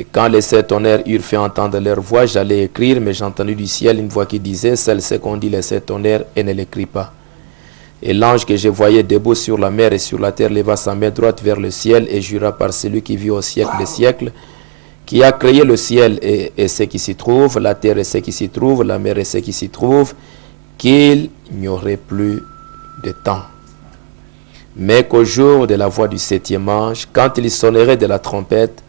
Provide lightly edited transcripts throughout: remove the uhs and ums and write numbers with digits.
Et quand les sept tonnerres eurent fait entendre leur voix, j'allais écrire, mais j'ai entendu du ciel une voix qui disait, celle-ci qu'on dit les sept tonnerres et ne l'écrit pas. Et l'ange que je voyais debout sur la mer et sur la terre leva sa main droite vers le ciel et jura par celui qui vit au siècle des siècles, qui a créé le ciel et ce qui s'y trouve, la terre et ce qui s'y trouve, la mer et ce qui s'y trouve, qu'il n'y aurait plus de temps. Mais qu'au jour de la voix du septième ange, quand il sonnerait de la trompette,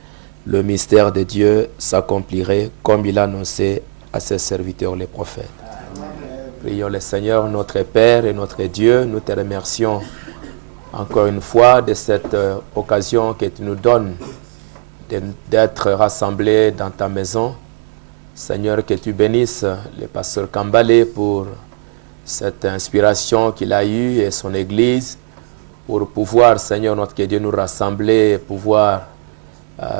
le mystère de Dieu s'accomplirait comme il a annoncé à ses serviteurs les prophètes. Amen. Prions le Seigneur, notre Père et notre Dieu. Nous te remercions encore une fois de cette occasion que tu nous donnes d'être rassemblés dans ta maison. Seigneur, que tu bénisses le pasteur Kambale pour cette inspiration qu'il a eue et son Église pour pouvoir, Seigneur notre Dieu, nous rassembler et pouvoir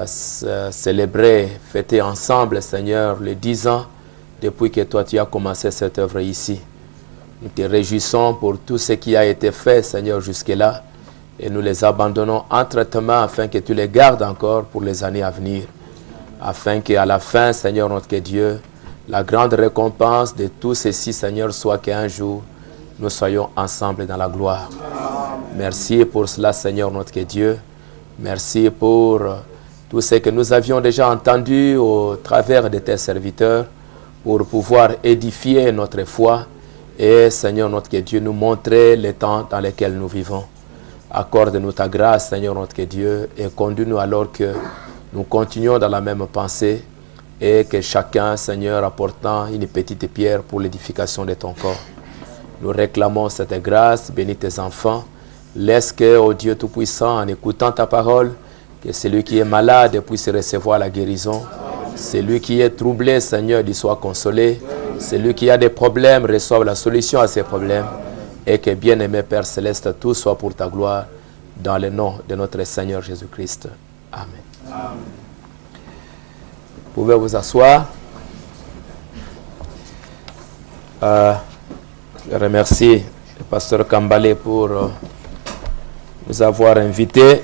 célébrer, fêter ensemble, Seigneur, les 10 ans depuis que toi tu as commencé cette œuvre ici. Nous te réjouissons pour tout ce qui a été fait, Seigneur, jusque-là, et nous les abandonnons entre tes mains afin que tu les gardes encore pour les années à venir, afin qu'à la fin, Seigneur notre Dieu, la grande récompense de tout ceci, Seigneur, soit qu'un jour, nous soyons ensemble dans la gloire. Amen. Merci pour cela, Seigneur notre Dieu. Merci pour tout ce que nous avions déjà entendu au travers de tes serviteurs pour pouvoir édifier notre foi et, Seigneur notre Dieu, nous montrer les temps dans lesquels nous vivons. Accorde-nous ta grâce, Seigneur notre Dieu, et conduis-nous alors que nous continuons dans la même pensée et que chacun, Seigneur, apportant une petite pierre pour l'édification de ton corps. Nous réclamons cette grâce, bénis tes enfants. Laisse que, ô Dieu Tout-Puissant, en écoutant ta parole, que celui qui est malade puisse recevoir la guérison. Celui qui est troublé, Seigneur, il soit consolé. Celui qui a des problèmes reçoive la solution à ses problèmes. Et que, bien-aimé Père Céleste, tout soit pour ta gloire, dans le nom de notre Seigneur Jésus-Christ. Amen. Amen. Vous pouvez vous asseoir. Je remercie le pasteur Kambale pour nous avoir invités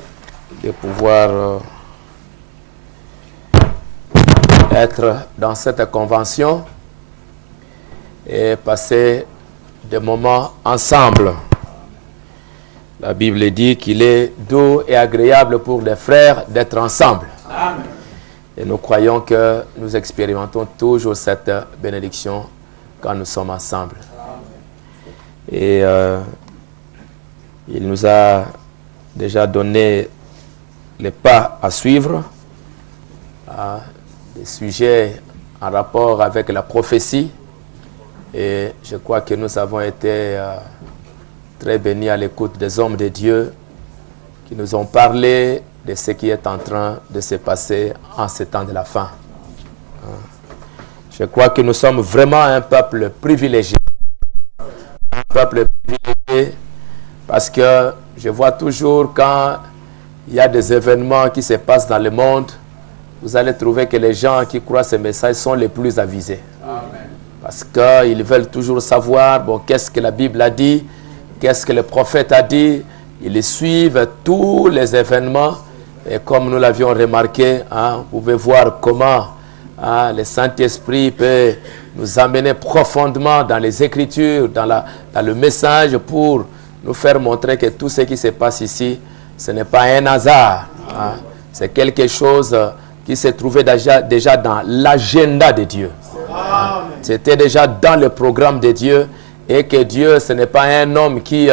de pouvoir être dans cette convention et passer des moments ensemble. La Bible dit qu'il est doux et agréable pour les frères d'être ensemble. Amen. Et nous croyons que nous expérimentons toujours cette bénédiction quand nous sommes ensemble. Et il nous a déjà donné les pas à suivre, des sujets en rapport avec la prophétie. Et je crois que nous avons été très bénis à l'écoute des hommes de Dieu qui nous ont parlé de ce qui est en train de se passer en ce temps de la fin. Je crois que nous sommes vraiment un peuple privilégié. Un peuple privilégié parce que je vois toujours quand il y a des événements qui se passent dans le monde, vous allez trouver que les gens qui croient ces messages sont les plus avisés. Amen. Parce qu'ils veulent toujours savoir, bon, qu'est-ce que la Bible a dit, qu'est-ce que le prophète a dit. Ils suivent tous les événements. Et comme nous l'avions remarqué, vous pouvez voir comment le Saint-Esprit peut nous amener profondément dans les Écritures, dans le message pour nous faire montrer que tout ce qui se passe ici, ce n'est pas un hasard. C'est quelque chose qui se trouvait déjà dans l'agenda de Dieu. C'était déjà dans le programme de Dieu. Et que Dieu, ce n'est pas un homme qui,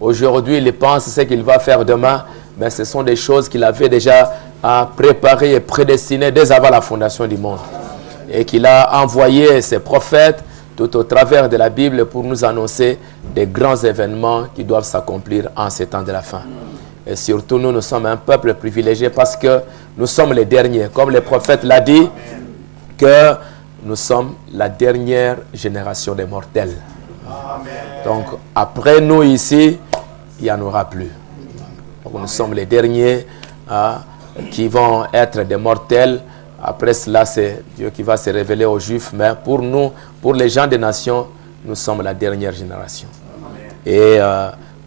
aujourd'hui, il pense ce qu'il va faire demain. Mais ce sont des choses qu'il avait déjà préparées et prédestinées dès avant la fondation du monde. Et qu'il a envoyé ses prophètes tout au travers de la Bible pour nous annoncer des grands événements qui doivent s'accomplir en ces temps de la fin. Et surtout, nous sommes un peuple privilégié parce que nous sommes les derniers. Comme le prophète l'a dit, que nous sommes la dernière génération des mortels. Amen. Donc, après nous ici, il n'y en aura plus. Donc, nous sommes les derniers qui vont être des mortels. Après cela, c'est Dieu qui va se révéler aux Juifs. Mais pour nous, pour les gens des nations, nous sommes la dernière génération. Amen. Et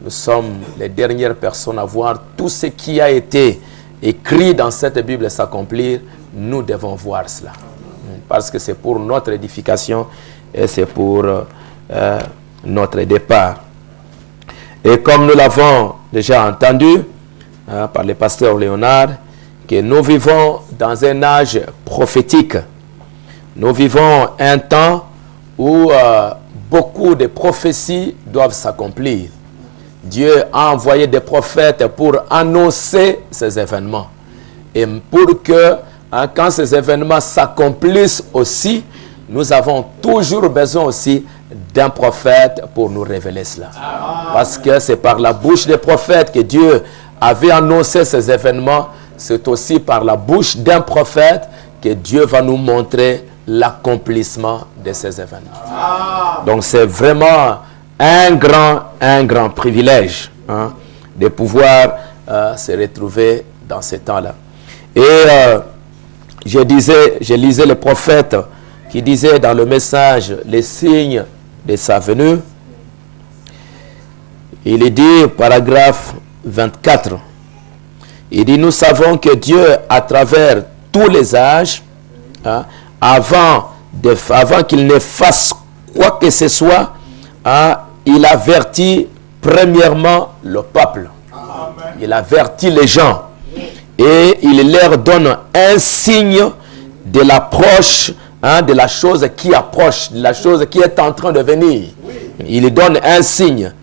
nous sommes les dernières personnes à voir tout ce qui a été écrit dans cette Bible s'accomplir. Nous devons voir cela. Parce que c'est pour notre édification et c'est pour notre départ. Et comme nous l'avons déjà entendu par le pasteur Léonard, que nous vivons dans un âge prophétique. Nous vivons un temps où beaucoup de prophéties doivent s'accomplir. Dieu a envoyé des prophètes pour annoncer ces événements. Et pour que, quand ces événements s'accomplissent aussi, nous avons toujours besoin aussi d'un prophète pour nous révéler cela. Parce que c'est par la bouche des prophètes que Dieu avait annoncé ces événements. C'est aussi par la bouche d'un prophète que Dieu va nous montrer l'accomplissement de ces événements. Donc c'est vraiment un grand privilège de pouvoir se retrouver dans ces temps-là. Et je lisais le prophète qui disait dans le message les signes de sa venue. Il est dit, paragraphe 24, il dit, nous savons que Dieu, à travers tous les âges, avant qu'il ne fasse quoi que ce soit, il avertit premièrement le peuple. Amen. Il avertit les gens. Et il leur donne un signe de l'approche, de la chose qui approche, de la chose qui est en train de venir. Oui. Il donne un signe.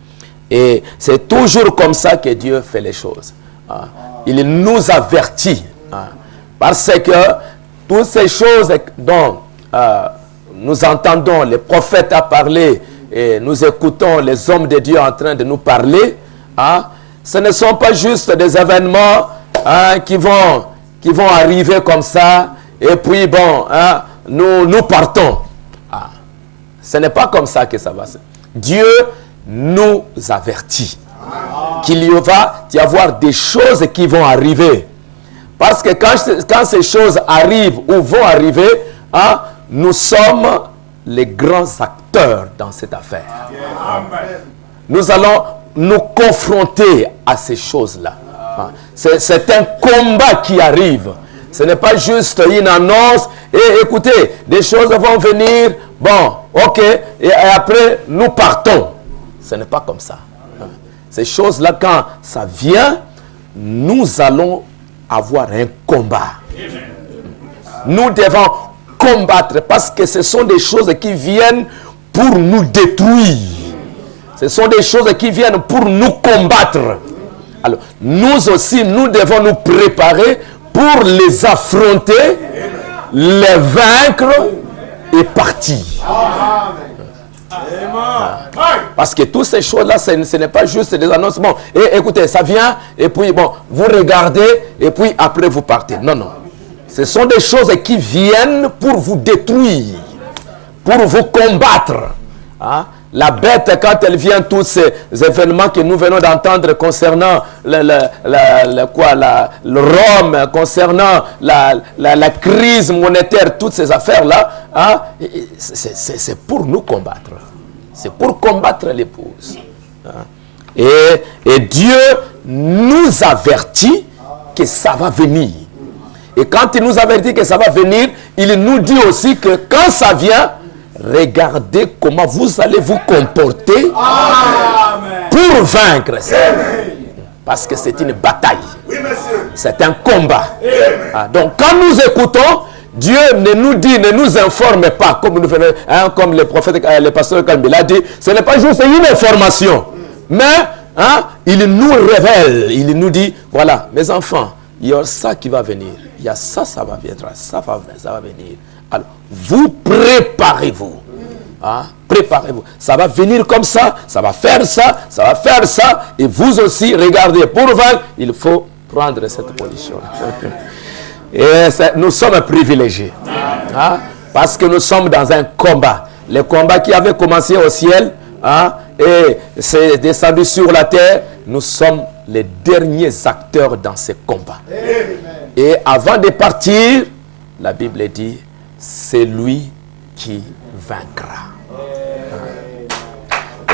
Et c'est toujours comme ça que Dieu fait les choses. Il nous avertit. Parce que toutes ces choses dont nous entendons, les prophètes à parler, et nous écoutons les hommes de Dieu en train de nous parler, ce ne sont pas juste des événements qui vont arriver comme ça, et puis bon, nous partons. Ce n'est pas comme ça que ça va se... Dieu nous avertit qu'il va y avoir des choses qui vont arriver. Parce que quand ces choses arrivent ou vont arriver, nous sommes les grands acteurs dans cette affaire. Nous allons nous confronter à ces choses-là. C'est un combat qui arrive. Ce n'est pas juste une annonce. Et écoutez, des choses vont venir. Bon, ok. Et après, nous partons. Ce n'est pas comme ça. Ces choses-là, quand ça vient, nous allons avoir un combat. Nous devons combattre parce que ce sont des choses qui viennent pour nous détruire. Ce sont des choses qui viennent pour nous combattre. Alors, nous aussi, nous devons nous préparer pour les affronter, les vaincre est parti. Parce que toutes ces choses-là, ce n'est pas juste des annonces. Bon, et écoutez, ça vient, et puis bon, vous regardez, et puis après vous partez. Non, non. Ce sont des choses qui viennent pour vous détruire, pour vous combattre. Hein? La bête, quand elle vient, tous ces événements que nous venons d'entendre concernant le Rome, concernant la crise monétaire, toutes ces affaires-là, hein, c'est pour nous combattre. C'est pour combattre l'épouse. Hein. Et Dieu nous avertit que ça va venir. Et quand il nous avertit que ça va venir, il nous dit aussi que quand ça vient, regardez comment vous allez vous comporter pour vaincre ça. Parce que c'est une bataille. C'est un combat. Ah, donc quand nous écoutons, Dieu ne nous informe pas, comme nous faisons, hein, comme le prophète, le pasteur Kalbi l'a dit, ce n'est pas juste une information. Mais hein, il nous révèle, il nous dit, voilà, mes enfants, il y a ça qui va venir. Il y a ça, ça va venir. Ça va venir. Alors, vous préparez-vous. Hein? Préparez-vous. Ça va venir comme ça va faire ça, ça va faire ça. Et vous aussi, regardez, pour vaincre, il faut prendre cette position. Et nous sommes privilégiés. Hein? Parce que nous sommes dans un combat. Le combat qui avait commencé au ciel, hein, et c'est descendu sur la terre. Nous sommes les derniers acteurs dans ce combat. Et avant de partir, la Bible dit, c'est lui qui vaincra.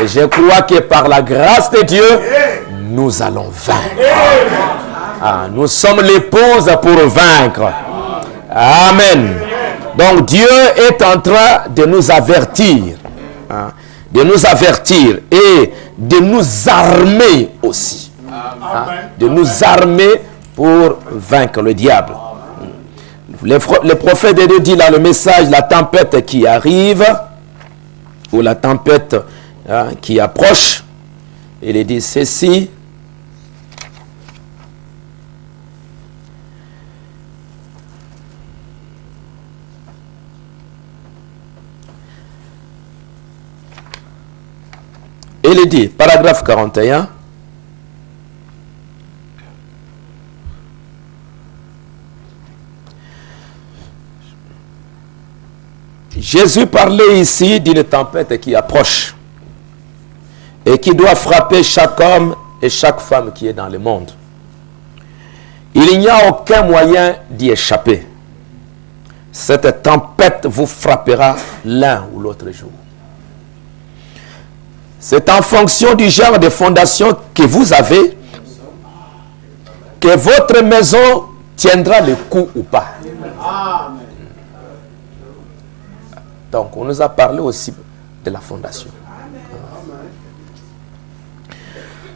Et je crois que par la grâce de Dieu, nous allons vaincre. Ah, nous sommes l'épouse pour vaincre. Amen. Donc Dieu est en train de nous avertir. Hein, de nous avertir et de nous armer aussi. Hein, de nous armer pour vaincre le diable. Le prophète de Dieu dit dans le message, la tempête qui arrive, ou la tempête hein, qui approche, il dit ceci. Il dit, paragraphe 41, Jésus parlait ici d'une tempête qui approche et qui doit frapper chaque homme et chaque femme qui est dans le monde. Il n'y a aucun moyen d'y échapper. Cette tempête vous frappera l'un ou l'autre jour. C'est en fonction du genre de fondation que vous avez que votre maison tiendra le coup ou pas. Donc, on nous a parlé aussi de la fondation.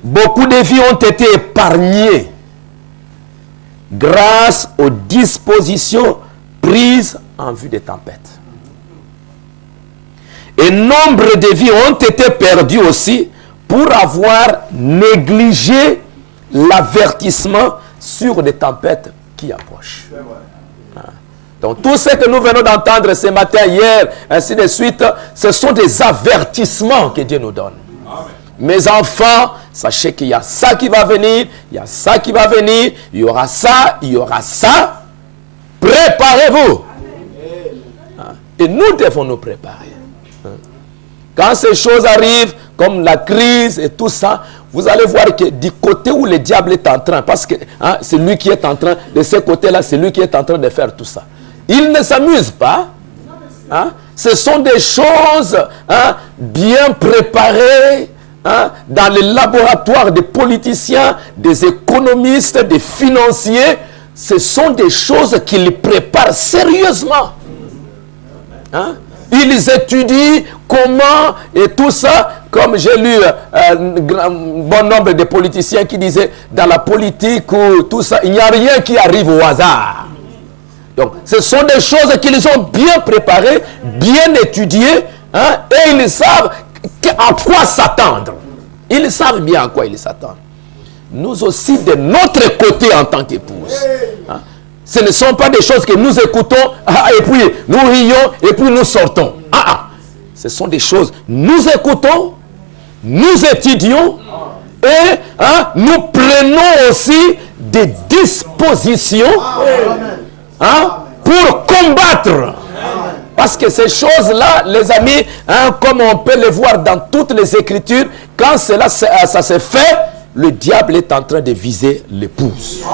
Beaucoup de vies ont été épargnées grâce aux dispositions prises en vue des tempêtes. Et nombre de vies ont été perdues aussi pour avoir négligé l'avertissement sur des tempêtes qui approchent. Donc tout ce que nous venons d'entendre ce matin, hier, ainsi de suite, ce sont des avertissements que Dieu nous donne. Amen. Mes enfants, sachez qu'il y a ça qui va venir, il y a ça qui va venir, il y aura ça, il y aura ça. Préparez-vous. Et nous devons nous préparer. Quand ces choses arrivent, comme la crise et tout ça, vous allez voir que du côté où le diable est en train, parce que hein, c'est lui qui est en train, de ce côté-là, c'est lui qui est en train de faire tout ça. Il ne s'amuse pas. Hein? Ce sont des choses hein, bien préparées hein, dans les laboratoires des politiciens, des économistes, des financiers. Ce sont des choses qu'ils préparent sérieusement. Hein? Ils étudient comment et tout ça, comme j'ai lu un bon nombre de politiciens qui disaient dans la politique ou tout ça, il n'y a rien qui arrive au hasard. Donc, ce sont des choses qu'ils ont bien préparées, bien étudiées, hein, et ils savent à quoi s'attendre. Ils savent bien à quoi ils s'attendent. Nous aussi, de notre côté en tant qu'épouse, hein, Ce ne sont pas des choses que nous écoutons, et puis nous rions, et puis nous sortons. Ce sont des choses, nous écoutons, nous étudions, et nous prenons aussi des dispositions pour combattre. Parce que ces choses-là, les amis, comme on peut les voir dans toutes les Écritures, quand ça se fait, le diable est en train de viser l'épouse.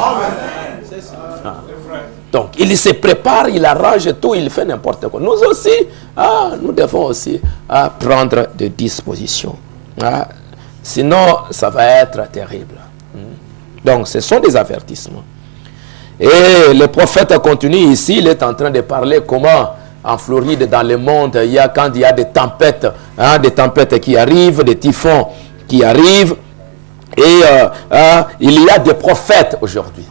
Donc, il se prépare, il arrange tout, il fait n'importe quoi. Nous aussi, nous devons aussi prendre des dispositions. Sinon, ça va être terrible. Donc, ce sont des avertissements. Et le prophète continue ici, il est en train de parler comment, en Floride, dans le monde, quand il y a des tempêtes qui arrivent, des typhons qui arrivent, et il y a des prophètes aujourd'hui.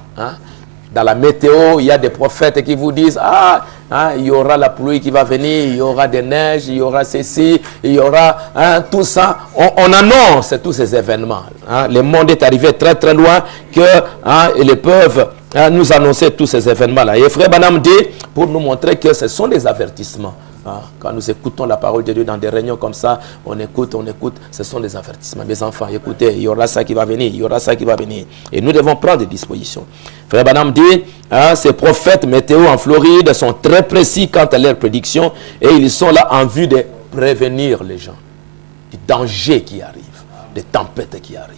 Dans la météo, il y a des prophètes qui vous disent, il y aura la pluie qui va venir, il y aura des neiges, il y aura ceci, il y aura tout ça. On annonce tous ces événements. Le monde est arrivé très très loin qu'ils peuvent nous annoncer tous ces événements-là. Et Frère Branham dit, pour nous montrer que ce sont des avertissements. Quand nous écoutons la parole de Dieu dans des réunions comme ça, on écoute, ce sont des avertissements. Mes enfants, écoutez, il y aura ça qui va venir, il y aura ça qui va venir. Et nous devons prendre des dispositions. Frère Branham dit, ces prophètes météo en Floride sont très précis quant à leurs prédictions et ils sont là en vue de prévenir les gens du danger qui arrive, des tempêtes qui arrivent.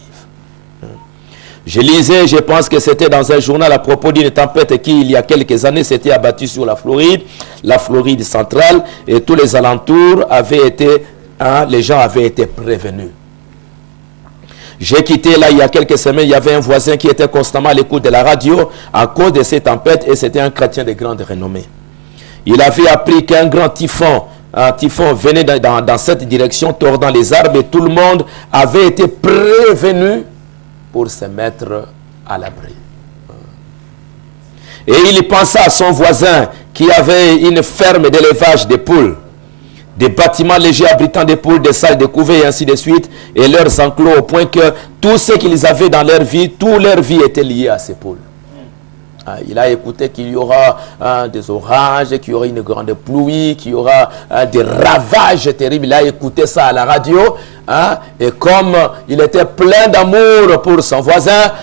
Je lisais, je pense que c'était dans un journal à propos d'une tempête qui, il y a quelques années, s'était abattue sur la Floride centrale, et tous les alentours avaient été, les gens avaient été prévenus. J'ai quitté là il y a quelques semaines, il y avait un voisin qui était constamment à l'écoute de la radio à cause de ces tempêtes, et c'était un chrétien de grande renommée. Il avait appris qu'un grand typhon venait dans cette direction, tordant les arbres, et tout le monde avait été prévenu pour se mettre à l'abri. Et il pensa à son voisin qui avait une ferme d'élevage de poules, des bâtiments légers abritant des poules, des salles de couvées et ainsi de suite, et leurs enclos, au point que tout ce qu'ils avaient dans leur vie, toute leur vie était lié à ces poules. Il a écouté qu'il y aura des orages, qu'il y aura une grande pluie, qu'il y aura des ravages terribles. Il a écouté ça à la radio. Et comme il était plein d'amour pour son voisin,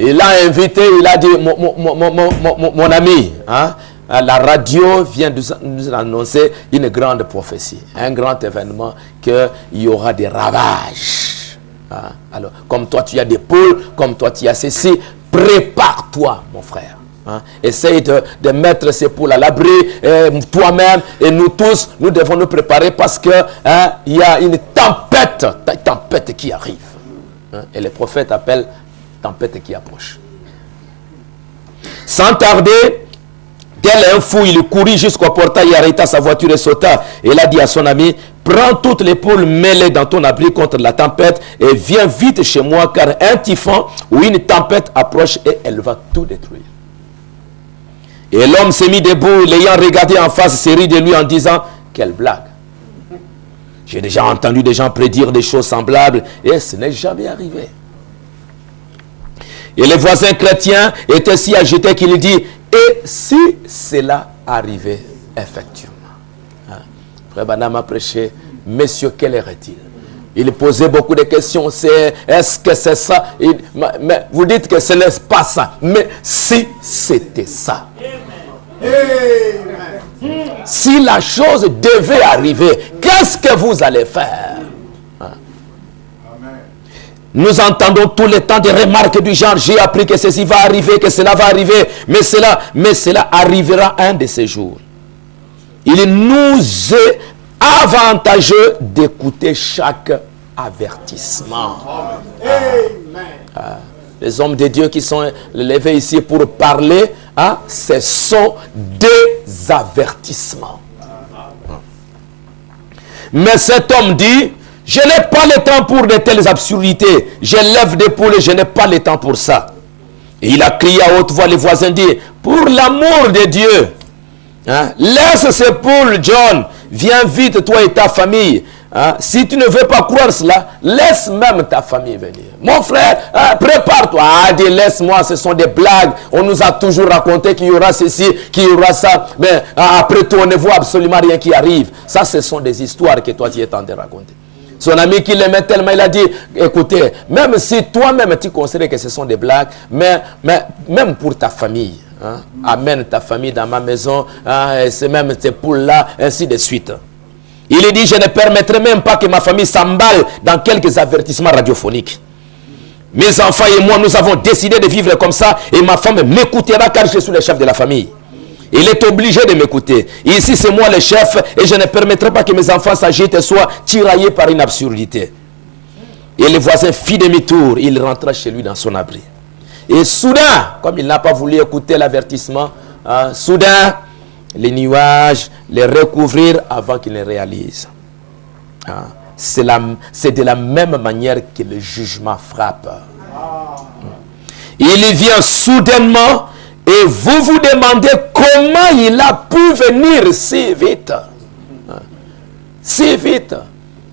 il l'a invité, il a dit, mon ami, la radio vient de nous annoncer une grande prophétie, un grand événement, qu'il y aura des ravages. Alors, comme toi tu as des poules, comme toi tu as ceci, prépare-toi, mon frère. Essaye de mettre ces poules à l'abri, toi-même et nous tous, nous devons nous préparer parce que il y a une tempête qui arrive. Et les prophètes appellent tempête qui approche. Sans tarder, tel un fou, il courut jusqu'au portail, il arrêta sa voiture et sauta. Et il a dit à son ami, prends toutes les poules, mets-les dans ton abri contre la tempête et viens vite chez moi, car un typhon ou une tempête approche et elle va tout détruire. Et l'homme s'est mis debout, l'ayant regardé en face, s'est ri de lui en disant, quelle blague. J'ai déjà entendu des gens prédire des choses semblables et ce n'est jamais arrivé. Et les voisins chrétiens étaient si agités qu'il dit, et si cela arrivait effectivement. Frère Branham a prêché, messieurs, quelle heure est-il? Il posait beaucoup de questions, est-ce que c'est ça? Mais vous dites que ce n'est pas ça, mais si c'était ça. Si la chose devait arriver, qu'est-ce que vous allez faire? Nous entendons tout le temps des remarques du genre, j'ai appris que ceci va arriver, que cela va arriver, mais cela arrivera un de ces jours. Il nous est avantageux d'écouter chaque avertissement. Les hommes de Dieu qui sont levés ici pour parler, ce sont des avertissements. Mais cet homme dit, je n'ai pas le temps pour de telles absurdités. Je lève des poules et je n'ai pas le temps pour ça. Et il a crié à haute voix, les voisins disent, pour l'amour de Dieu, laisse ces poules, John. Viens vite, toi et ta famille. Hein? Si tu ne veux pas croire cela, laisse même ta famille venir. Mon frère, prépare-toi. Ah, dis, laisse-moi, ce sont des blagues. On nous a toujours raconté qu'il y aura ceci, qu'il y aura ça. Mais après tout, on ne voit absolument rien qui arrive. Ça, ce sont des histoires que toi, tu es en train de raconter. Son ami qui l'aimait tellement, il a dit, écoutez, même si toi-même tu considères que ce sont des blagues, mais même pour ta famille, hein, amène ta famille dans ma maison, hein, et c'est même ces poules-là, ainsi de suite. Il dit, je ne permettrai même pas que ma famille s'emballe dans quelques avertissements radiophoniques. Mes enfants et moi, nous avons décidé de vivre comme ça, et ma femme m'écoutera car je suis le chef de la famille. Il est obligé de m'écouter. Ici, c'est moi le chef et je ne permettrai pas que mes enfants s'agitent et soient tiraillés par une absurdité. Et le voisin fit demi-tour. Il rentra chez lui dans son abri. Et soudain, comme il n'a pas voulu écouter l'avertissement, hein, soudain, les nuages les recouvrirent avant qu'il ne réalise. Hein, c'est de la même manière que le jugement frappe. Il vient soudainement. Et vous vous demandez comment il a pu venir si vite. Si vite.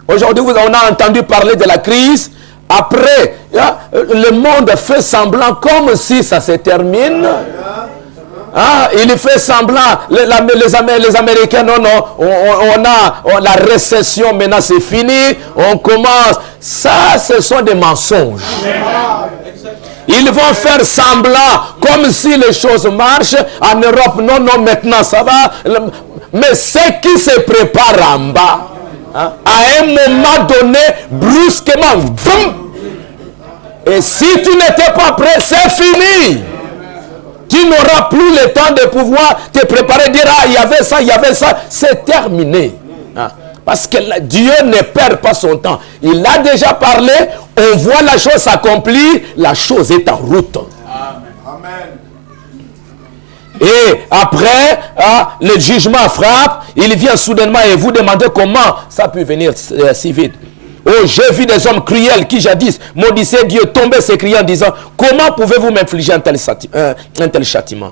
Aujourd'hui, on a entendu parler de la crise. Après, le monde fait semblant comme si ça se termine. Il fait semblant. Les Américains, non, on a la récession, maintenant c'est fini. On commence. Ça, ce sont des mensonges. Ils vont faire semblant comme si les choses marchent. En Europe, non, maintenant ça va. Mais ce qui se prépare en bas, hein, à un moment donné, brusquement, boum. Et si tu n'étais pas prêt, c'est fini. Tu n'auras plus le temps de pouvoir te préparer, dire, il y avait ça, c'est terminé. Hein. Parce que Dieu ne perd pas son temps. Il a déjà parlé, on voit la chose s'accomplir, la chose est en route. Amen. Et après, le jugement frappe, il vient soudainement et vous demandez comment ça peut venir si vite. Oh, j'ai vu des hommes cruels qui jadis maudissaient Dieu, tomber s'écriant en disant, comment pouvez-vous m'infliger un tel châtiment?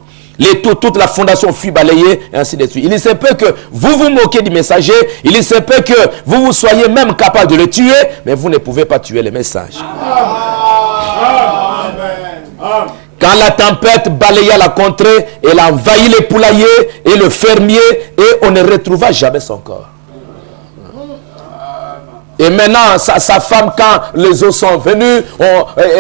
Toute la fondation fut balayée, et ainsi de suite. Il se peut que vous vous moquez du messager, il se peut que vous soyez même capable de le tuer, mais vous ne pouvez pas tuer le message. Amen. Quand la tempête balaya la contrée, elle envahit les poulaillers et le fermier, et on ne retrouva jamais son corps. Et maintenant, sa femme, quand les eaux sont venues,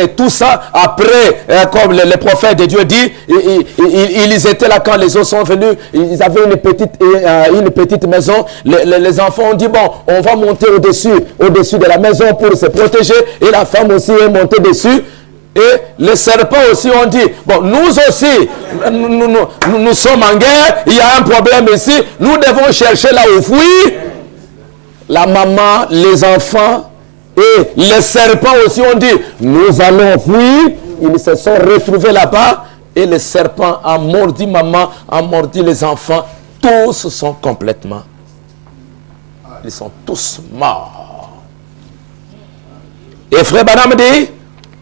et tout ça, après, comme le prophète de Dieu dit, ils étaient là quand les eaux sont venues, ils avaient une petite maison, les enfants ont dit, bon, on va monter au-dessus de la maison pour se protéger, et la femme aussi est montée dessus, et les serpents aussi ont dit, bon, nous aussi, nous sommes en guerre, il y a un problème ici, nous devons chercher là où fuir. La maman, les enfants et les serpents aussi ont dit, nous allons fuir. Ils se sont retrouvés là-bas et les serpents ont mordu maman, ont mordu les enfants. Tous sont complètement. Ils sont tous morts. Et frère Branham dit,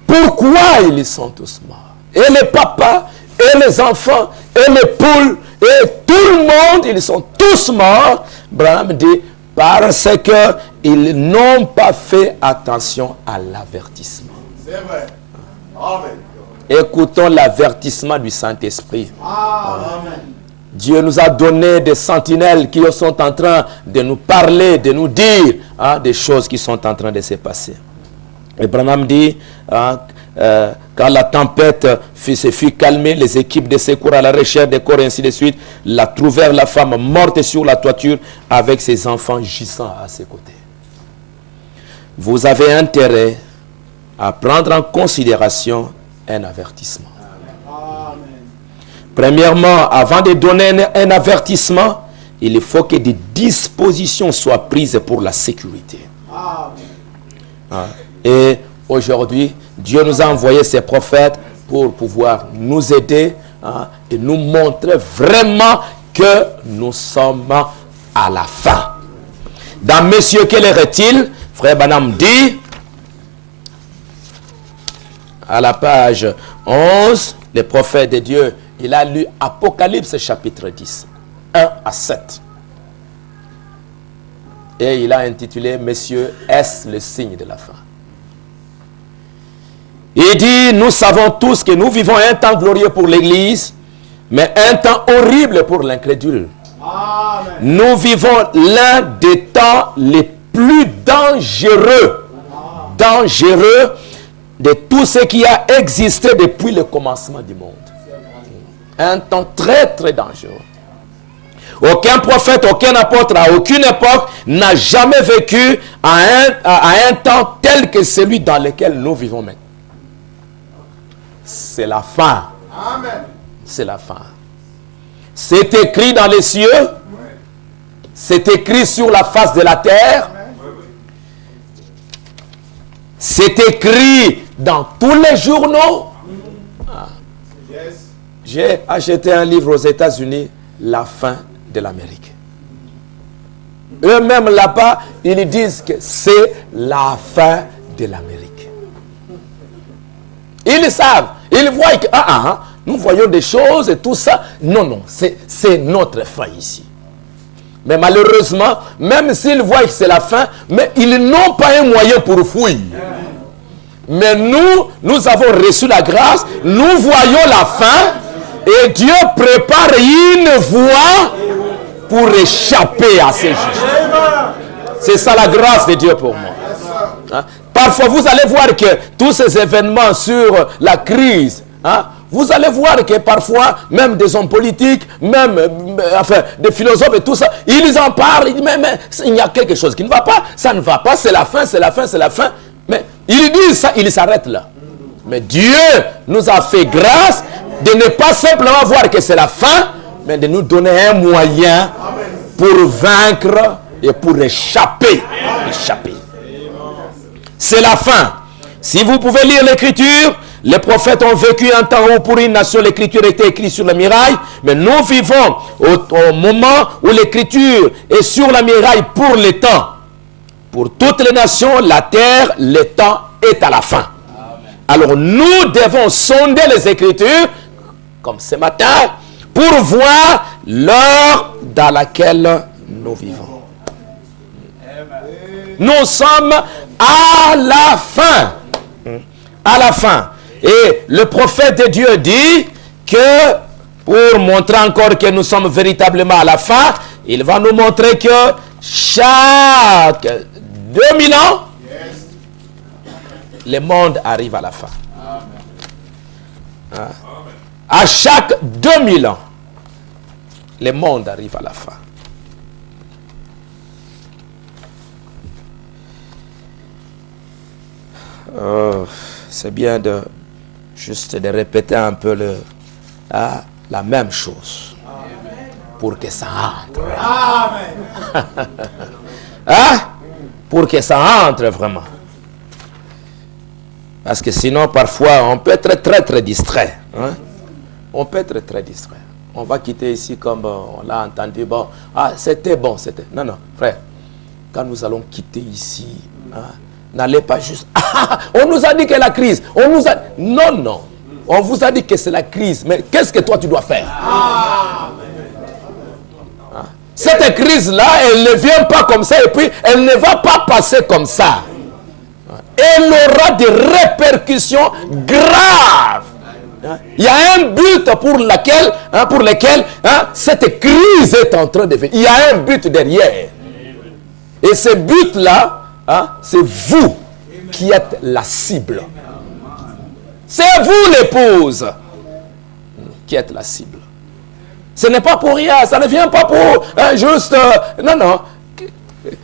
pourquoi ils sont tous morts? Et les papas, et les enfants, et les poules, et tout le monde, ils sont tous morts. Branham dit, parce qu'ils n'ont pas fait attention à l'avertissement. C'est vrai. Amen. Écoutons l'avertissement du Saint-Esprit. Amen. Dieu nous a donné des sentinelles qui sont en train de nous parler, de nous dire des choses qui sont en train de se passer. Et Branham dit, quand la tempête se fut calmée, les équipes de secours à la recherche des corps et ainsi de suite, trouvèrent la femme morte sur la toiture avec ses enfants gisant à ses côtés. Vous avez intérêt à prendre en considération un avertissement. Amen. Premièrement, avant de donner un avertissement, il faut que des dispositions soient prises pour la sécurité. Amen. Et aujourd'hui, Dieu nous a envoyé ses prophètes pour pouvoir nous aider et nous montrer vraiment que nous sommes à la fin. Dans Messieurs, quelle heure est-il? Frère Branham dit, à la page 11, le prophète de Dieu, il a lu Apocalypse chapitre 10, 1 à 7. Et il a intitulé, Messieurs, est-ce le signe de la fin? Il dit, nous savons tous que nous vivons un temps glorieux pour l'Église, mais un temps horrible pour l'incrédule. Nous vivons l'un des temps les plus dangereux de tout ce qui a existé depuis le commencement du monde. Un temps très très dangereux. Aucun prophète, aucun apôtre, à aucune époque, n'a jamais vécu à un temps tel que celui dans lequel nous vivons maintenant. C'est la fin. C'est la fin. C'est écrit dans les cieux. C'est écrit sur la face de la terre. C'est écrit dans tous les journaux. J'ai acheté un livre aux États-Unis, La fin de l'Amérique. Eux-mêmes là-bas, ils disent que c'est la fin de l'Amérique. Ils le savent. Ils voient que nous voyons des choses et tout ça. Non, non, c'est notre fin ici. Mais malheureusement, même s'ils voient que c'est la fin, mais ils n'ont pas un moyen pour fuir. Mais nous avons reçu la grâce, nous voyons la fin, et Dieu prépare une voie pour échapper à ces jugements. C'est ça la grâce de Dieu pour moi. Hein? Parfois, vous allez voir que tous ces événements sur la crise, vous allez voir que parfois, même des hommes politiques, même des philosophes et tout ça, ils en parlent, ils disent, mais il y a quelque chose qui ne va pas, ça ne va pas, c'est la fin, c'est la fin, c'est la fin. Mais ils disent ça, ils s'arrêtent là. Mais Dieu nous a fait grâce de ne pas simplement voir que c'est la fin, mais de nous donner un moyen pour vaincre et pour échapper. C'est la fin. Si vous pouvez lire l'Écriture, les prophètes ont vécu un temps où pour une nation l'Écriture était écrite sur la muraille, mais nous vivons au moment où l'Écriture est sur la muraille pour les temps. Pour toutes les nations, la terre, le temps est à la fin. Alors nous devons sonder les Écritures, comme ce matin, pour voir l'heure dans laquelle nous vivons. Nous sommes à la fin. À la fin. Et le prophète de Dieu dit que, pour montrer encore que nous sommes véritablement à la fin, il va nous montrer que chaque 2000 ans, le monde arrive à la fin. Hein? À chaque 2000 ans, le monde arrive à la fin. C'est bien juste de répéter un peu la même chose. Pour que ça entre. Amen. Pour que ça entre vraiment. Parce que sinon, parfois, on peut être très, très distrait. Hein? On peut être très distrait. On va quitter ici comme on l'a entendu. Bon, c'était bon, c'était... Non, non, frère. Quand nous allons quitter ici, n'allez pas juste... on nous a dit que la crise. On nous a... Non, non. On vous a dit que c'est la crise. Mais qu'est-ce que toi, tu dois faire? Cette crise-là, elle ne vient pas comme ça et puis elle ne va pas passer comme ça. Elle aura des répercussions graves. Il y a un but pour lequel cette crise est en train de venir. Il y a un but derrière. Et ce but-là, c'est vous qui êtes la cible. C'est vous, l'épouse, qui êtes la cible. Ce n'est pas pour rien, ça ne vient pas pour juste... non, non.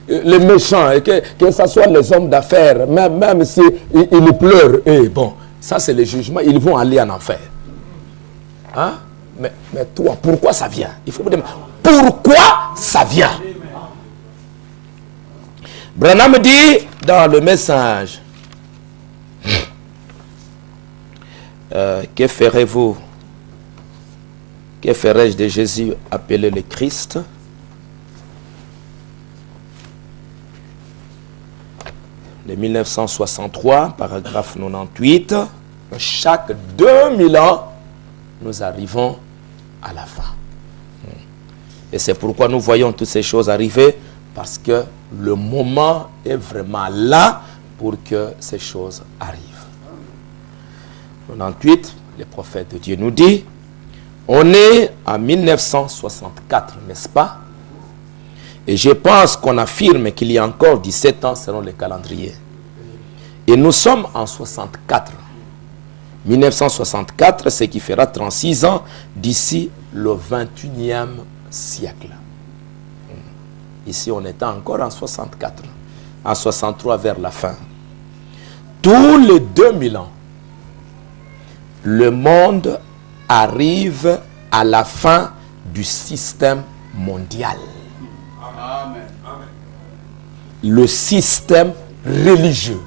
Les méchants, que ce soit les hommes d'affaires, même si ils pleurent, et bon, ça c'est le jugement, ils vont aller en enfer. Hein? Mais toi, pourquoi ça vient? Il faut me demander, pourquoi ça vient? Branham dit dans le message, que ferez-vous? Que ferai-je de Jésus appelé le Christ? De 1963, paragraphe 98. Chaque 2000 ans, nous arrivons à la fin. Et c'est pourquoi nous voyons toutes ces choses arriver, Parce que le moment est vraiment là pour que ces choses arrivent. 98, le prophète de Dieu nous dit, on est en 1964, n'est-ce pas? Et je pense qu'on affirme qu'il y a encore 17 ans selon le calendrier. Et nous sommes en 64. 1964, ce qui fera 36 ans d'ici le 21e siècle. Ici, on était encore en 64. En 63 vers la fin. Tous les 2000 ans, le monde arrive à la fin du système mondial. Amen. Le système religieux.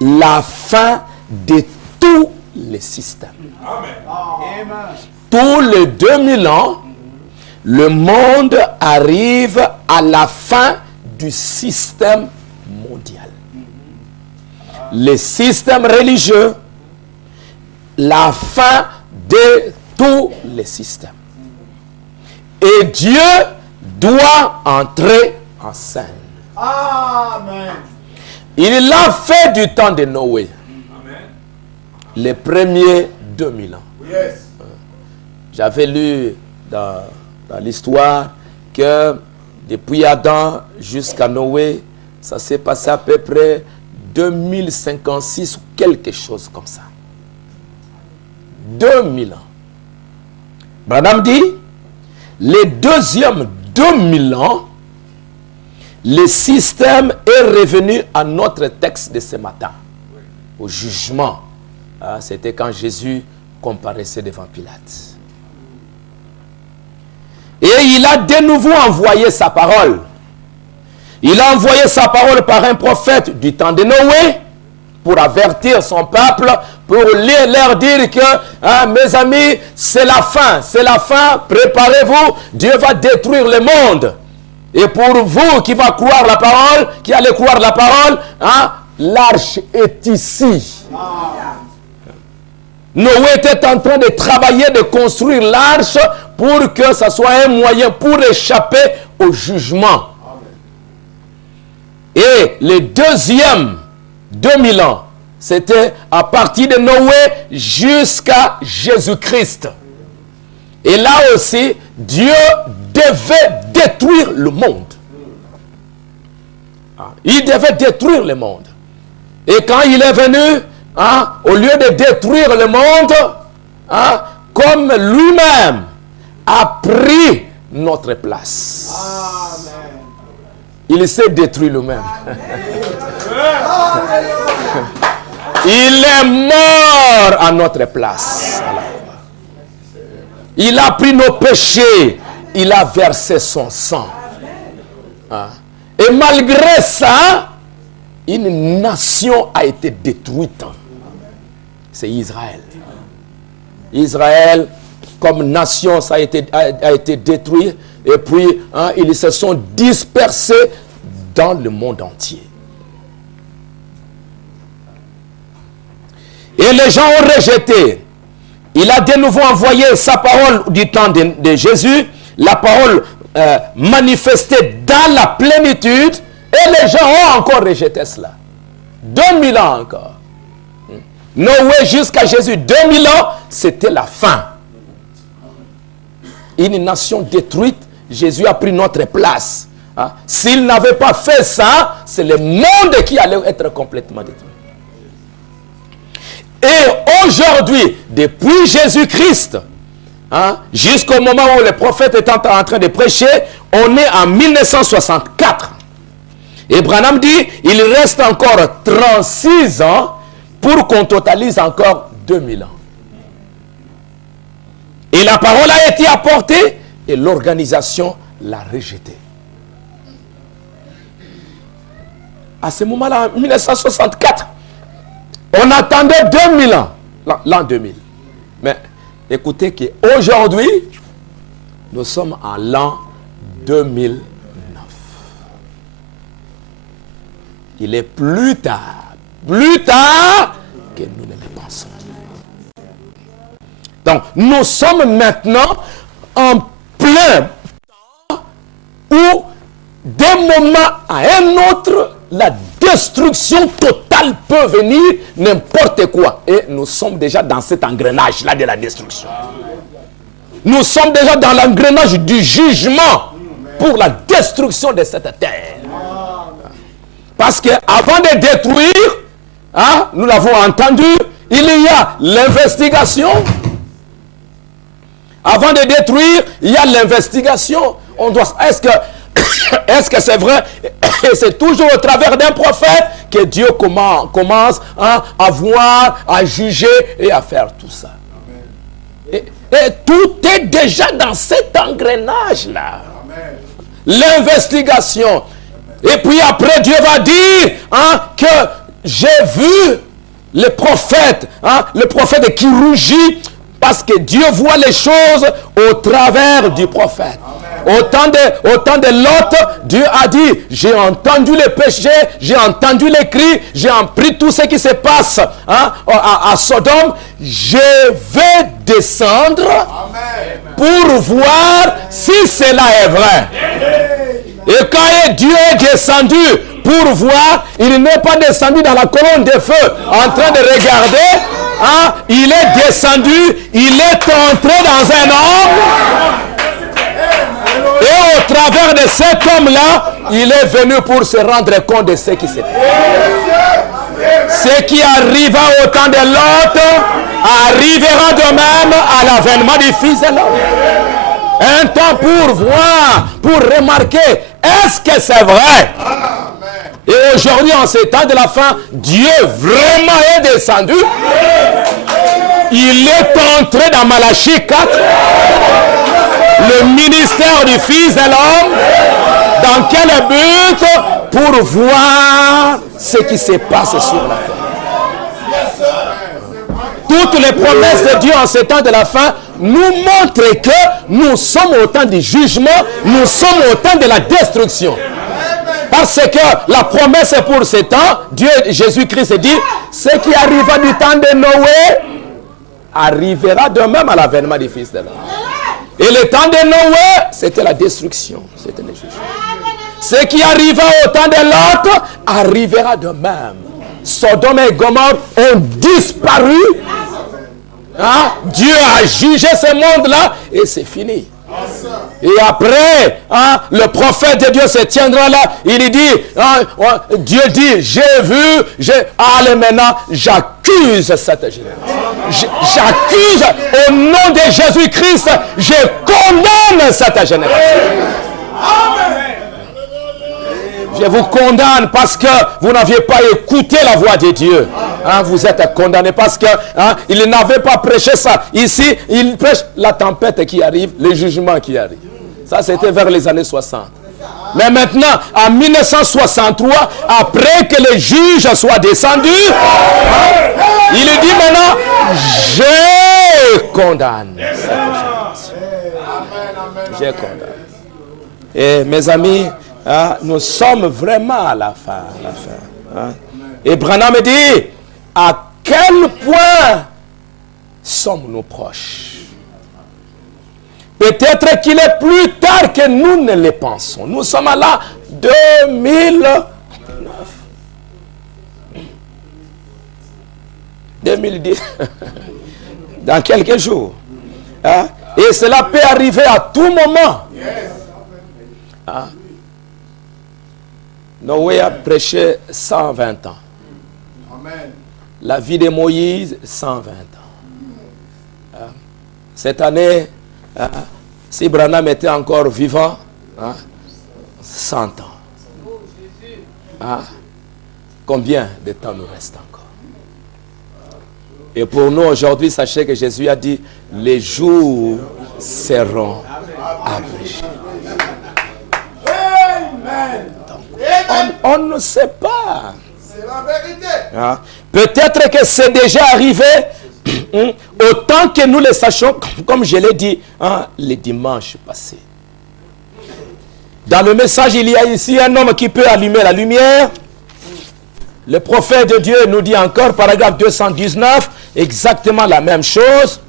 La fin de tous les systèmes. Amen. Tous les 2000 ans, le monde arrive à la fin du système mondial. Le système religieux, la fin de tous les systèmes. Et Dieu doit entrer en scène. Amen. Il l'a fait du temps de Noé. Amen. Les premiers 2000 ans. Yes. J'avais lu dans l'histoire que depuis Adam jusqu'à Noé, ça s'est passé à peu près 2056 ou quelque chose comme ça. 2000 ans. Branham dit, les deuxièmes 2000 ans, le système est revenu à notre texte de ce matin, au jugement. C'était quand Jésus comparaissait devant Pilate. Et il a de nouveau envoyé sa parole. Il a envoyé sa parole par un prophète du temps de Noé pour avertir son peuple, pour leur dire que, mes amis, c'est la fin, préparez-vous, Dieu va détruire le monde. Et pour vous qui va croire la parole, qui allez croire la parole, l'arche est ici. Noé était en train de travailler, de construire l'arche pour que ça soit un moyen pour échapper au jugement. Et le deuxième 2000 ans, c'était à partir de Noé jusqu'à Jésus-Christ. Et là aussi, Dieu devait détruire le monde. Il devait détruire le monde. Et quand il est venu, au lieu de détruire le monde, comme lui-même a pris notre place. Amen. Il s'est détruit lui-même. Il est mort à notre place. Il a pris nos péchés. Il a versé son sang. Et malgré ça, une nation a été détruite. C'est Israël. Israël, comme nation, ça a été détruit. Et puis, ils se sont dispersés dans le monde entier. Et les gens ont rejeté. Il a de nouveau envoyé sa parole du temps de Jésus, la parole manifestée dans la plénitude, et les gens ont encore rejeté cela. 2000 ans encore. Noé jusqu'à Jésus, 2000 ans, c'était la fin. Une nation détruite, Jésus a pris notre place. S'il n'avait pas fait ça, c'est le monde qui allait être complètement détruit. Et aujourd'hui, depuis Jésus-Christ, jusqu'au moment où le prophète est en train de prêcher, on est en 1964. Et Branham dit, il reste encore 36 ans pour qu'on totalise encore 2000 ans. Et la parole a été apportée et l'organisation l'a rejetée. À ce moment-là, en 1964, on attendait 2000 ans, l'an 2000. Mais écoutez qu'aujourd'hui, nous sommes en l'an 2009. Il est plus tard que nous ne le pensons. Donc, nous sommes maintenant en plein temps où à un autre, la destruction totale peut venir, n'importe quoi. Et nous sommes déjà dans cet engrenage-là de la destruction. Nous sommes déjà dans l'engrenage du jugement pour la destruction de cette terre. Parce qu'avant de détruire, hein, nous l'avons entendu, il y a l'investigation. Avant de détruire, il y a l'investigation. On doit. Est-ce que c'est vrai? Et c'est toujours au travers d'un prophète que Dieu commence, hein, à voir, à juger et à faire tout ça. Et tout est déjà dans cet engrenage-là. L'investigation. Et puis après, Dieu va dire, hein, que j'ai vu le prophète qui rougit, parce que Dieu voit les choses au travers du prophète. Au temps de Lot, Dieu a dit, j'ai entendu les péchés, j'ai entendu les cris, j'ai appris tout ce qui se passe, hein, à Sodome. Je vais descendre pour voir si cela est vrai. Et quand Dieu est descendu pour voir, il n'est pas descendu dans la colonne de feu en train de regarder. Hein, il est descendu, il est entré dans un homme. Et au travers de cet homme-là, il est venu pour se rendre compte de ce qui s'est passé. Ce qui arriva au temps de Lot arrivera de même à l'avènement du Fils de l'homme. Un temps pour voir, pour remarquer, est-ce que c'est vrai? Et aujourd'hui, en ces temps de la fin, Dieu vraiment est descendu. Il est entré dans Malachie 4. Le ministère du Fils de l'homme. Dans quel but? Pour voir ce qui se passe sur la terre. Toutes les promesses de Dieu en ces temps de la fin nous montrent que nous sommes au temps du jugement, nous sommes au temps de la destruction. Parce que la promesse est pour ces temps. Dieu, Jésus-Christ dit, ce qui arriva du temps de Noé arrivera de même à l'avènement du Fils de l'homme. Et le temps de Noé, c'était la destruction, c'était le jugement. Ce qui arriva au temps de Lot arrivera de même. Sodome et Gomorrhe ont disparu. Hein? Dieu a jugé ce monde-là et c'est fini. Et après, hein, le prophète de Dieu se tiendra là. Il dit, hein, Dieu dit, j'ai vu, allez maintenant, j'accuse cette génération. J'accuse au nom de Jésus-Christ, je condamne cette génération. Je vous condamne parce que vous n'aviez pas écouté la voix de Dieu. Hein, vous êtes condamné parce que hein, il n'avait pas prêché ça. Ici, il prêche la tempête qui arrive, le jugement qui arrive. Ça, c'était vers les années 60. Mais maintenant, en 1963, après que les juges soient descendus, hein, il dit maintenant, je condamne cette génération. Je condamne. Et mes amis, hein, nous sommes vraiment à la fin. Hein. Et Branham me dit, à quel point sommes-nous proches? Peut-être qu'il est plus tard que nous ne le pensons. Nous sommes à l'an 2009. 2010. Dans quelques jours. Hein? Et cela peut arriver à tout moment. Hein? Noé a prêché 120 ans. Amen. La vie de Moïse, 120 ans. Cette année, si Branham était encore vivant, 100 ans. Combien de temps nous reste encore? Et pour nous aujourd'hui, sachez que Jésus a dit, les jours seront abrégés. On ne sait pas. C'est la vérité. Peut-être que c'est déjà arrivé autant que nous le sachons, comme je l'ai dit le dimanche passé. Dans le message, il y a ici un homme qui peut allumer la lumière. Le prophète de Dieu nous dit encore, paragraphe 219, exactement la même chose.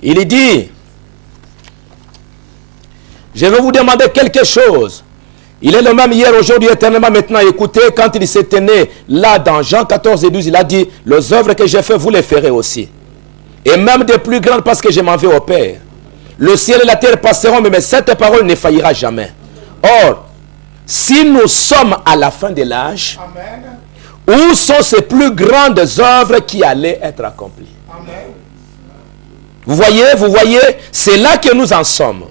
Il dit, je vais vous demander quelque chose. Il est le même hier, aujourd'hui, éternellement, maintenant. Écoutez, quand il s'était né, là, dans Jean 14 et 12, il a dit, les œuvres que j'ai faites, vous les ferez aussi. Et même des plus grandes, parce que je m'en vais au Père. Le ciel et la terre passeront, mais cette parole ne faillira jamais. Or, si nous sommes à la fin de l'âge, où sont ces plus grandes œuvres qui allaient être accomplies? Amen. Vous voyez, c'est là que nous en sommes.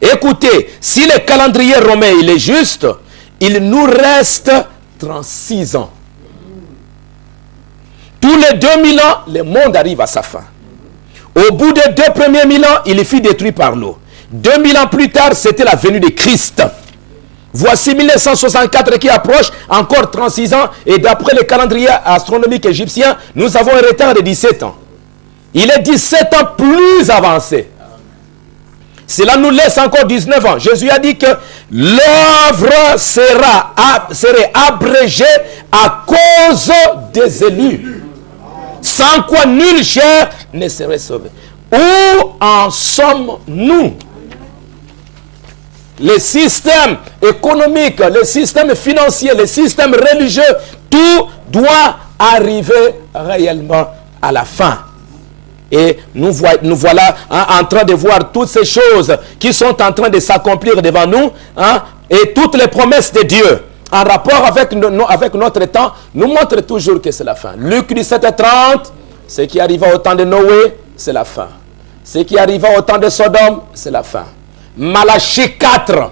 Écoutez, si le calendrier romain il est juste, il nous reste 36 ans. Tous les 2000 ans, le monde arrive à sa fin. Au bout des 2 premiers 1000 ans, il fut détruit par l'eau. 2000 ans plus tard, c'était la venue de Christ. Voici 1964 qui approche, encore 36 ans, et d'après le calendrier astronomique égyptien, nous avons un retard de 17 ans. Il est 17 ans plus avancé. Cela nous laisse encore 19 ans. Jésus a dit que l'œuvre serait abrégée à cause des élus. Sans quoi nulle chair ne serait sauvée. Où en sommes-nous? Les systèmes économiques, les systèmes financiers, les systèmes religieux, tout doit arriver réellement à la fin. Et nous voilà en train de voir toutes ces choses qui sont en train de s'accomplir devant nous, et toutes les promesses de Dieu en rapport avec notre temps nous montrent toujours que c'est la fin. Luc 17:30, ce qui arriva au temps de Noé, c'est la fin. Ce qui arriva au temps de Sodome, c'est la fin. Malachie 4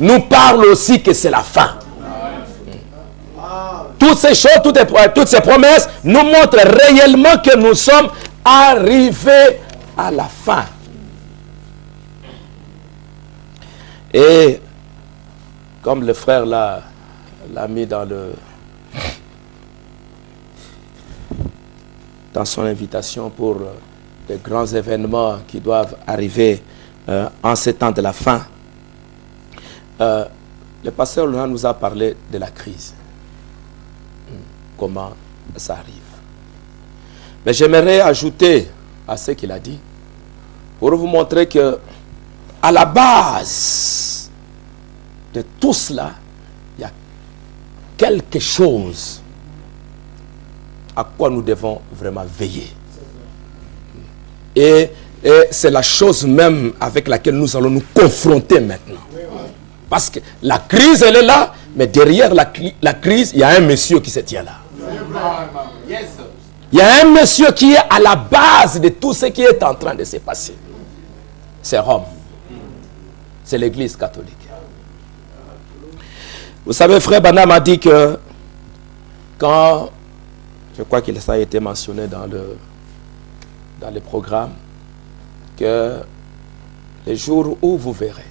nous parle aussi que c'est la fin. Toutes ces choses, toutes ces promesses nous montrent réellement que nous sommes arrivés à la fin. Et comme le frère l'a mis dans son invitation pour les grands événements qui doivent arriver en ces temps de la fin, le pasteur Laurent nous a parlé de la crise. Comment ça arrive. Mais j'aimerais ajouter à ce qu'il a dit pour vous montrer que à la base de tout cela, il y a quelque chose à quoi nous devons vraiment veiller. Et c'est la chose même avec laquelle nous allons nous confronter maintenant. Parce que la crise, elle est là, mais derrière la crise, il y a un monsieur qui se tient là. Il y a un monsieur qui est à la base de tout ce qui est en train de se passer. C'est Rome. C'est l'Église catholique. Vous savez, frère Branham a dit que quand, je crois que ça a été mentionné dans le programme, que les jours où vous verrez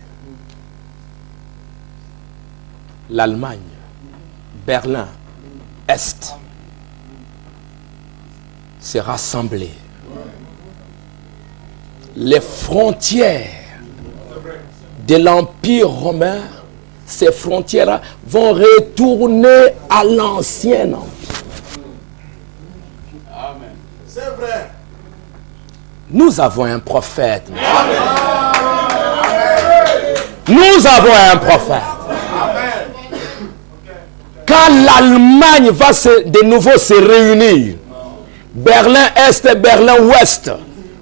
l'Allemagne, Berlin, Est, se rassembler. Les frontières de l'Empire romain, ces frontières vont retourner à l'ancien empire. Amen. C'est vrai. Nous avons un prophète. Nous avons un prophète. Quand l'Allemagne va de nouveau se réunir, Berlin-Est et Berlin-Ouest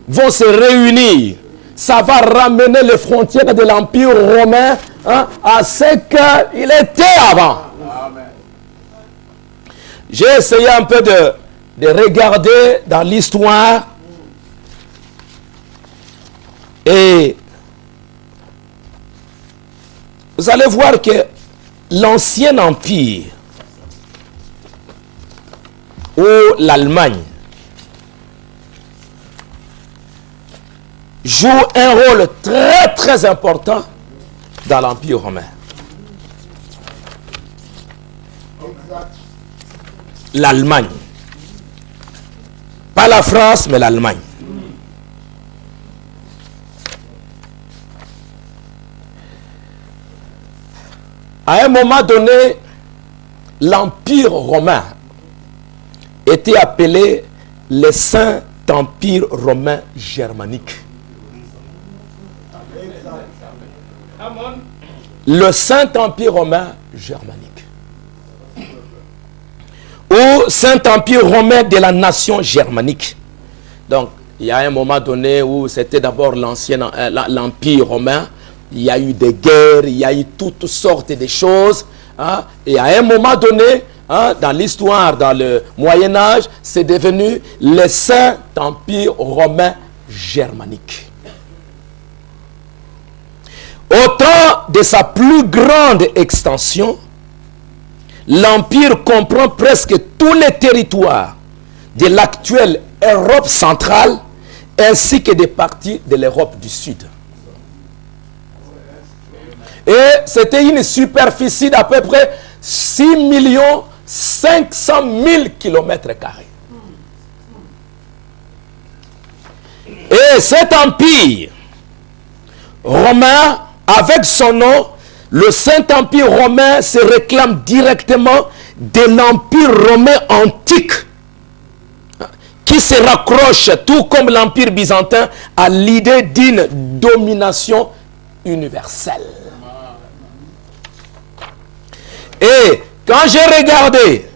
vont se réunir, ça va ramener les frontières de l'Empire romain à ce qu'il était avant. Amen. J'ai essayé un peu de regarder dans l'histoire et vous allez voir que l'ancien empire ou l'Allemagne joue un rôle très très important dans l'Empire romain. L'Allemagne. Pas la France, mais l'Allemagne. À un moment donné, l'Empire romain était appelé le Saint-Empire romain germanique. le Saint-Empire romain germanique. Ou Saint-Empire romain de la nation germanique. Donc, il y a un moment donné où c'était d'abord l'Empire romain. Il y a eu des guerres, il y a eu toutes sortes de choses. Hein, et à un moment donné, hein, dans l'histoire, dans le Moyen-Âge, c'est devenu le Saint-Empire romain germanique. Au temps de sa plus grande extension, l'Empire comprend presque tous les territoires de l'actuelle Europe centrale ainsi que des parties de l'Europe du Sud. Et c'était une superficie d'à peu près 6 500 000 km². Et cet empire romain, avec son nom, le Saint-Empire romain se réclame directement de l'Empire romain antique, qui se raccroche, tout comme l'Empire byzantin, à l'idée d'une domination universelle. Et quand j'ai regardé,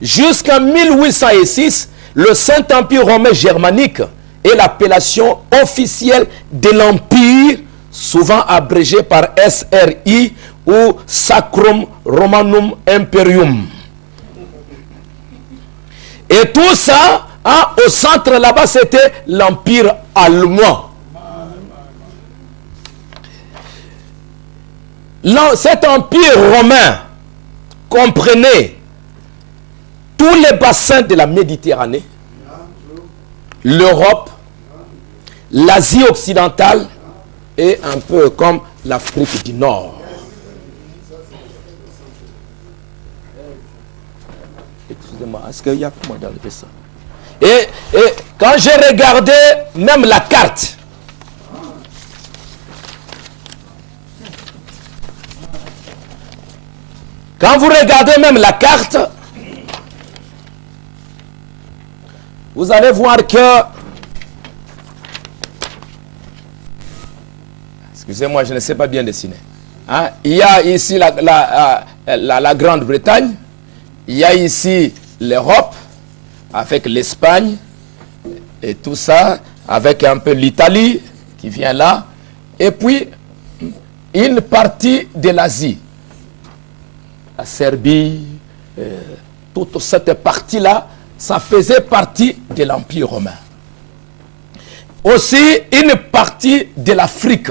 jusqu'en 1806, le Saint-Empire romain germanique est l'appellation officielle de l'Empire, souvent abrégé par SRI ou Sacrum Romanum Imperium. Et tout ça, hein, au centre là-bas, c'était l'Empire allemand. Cet empire romain comprenait tous les bassins de la Méditerranée, l'Europe, l'Asie occidentale et un peu comme l'Afrique du Nord. Excusez-moi, est-ce qu'il y a comment d'enlever ça? Et quand j'ai regardé même la carte, quand vous regardez même la carte, vous allez voir que, excusez-moi, je ne sais pas bien dessiner. Hein? Il y a ici la Grande-Bretagne, il y a ici l'Europe, avec l'Espagne, et tout ça, avec un peu l'Italie qui vient là, et puis une partie de l'Asie. La Serbie, toute cette partie-là, ça faisait partie de l'Empire romain. Aussi, une partie de l'Afrique,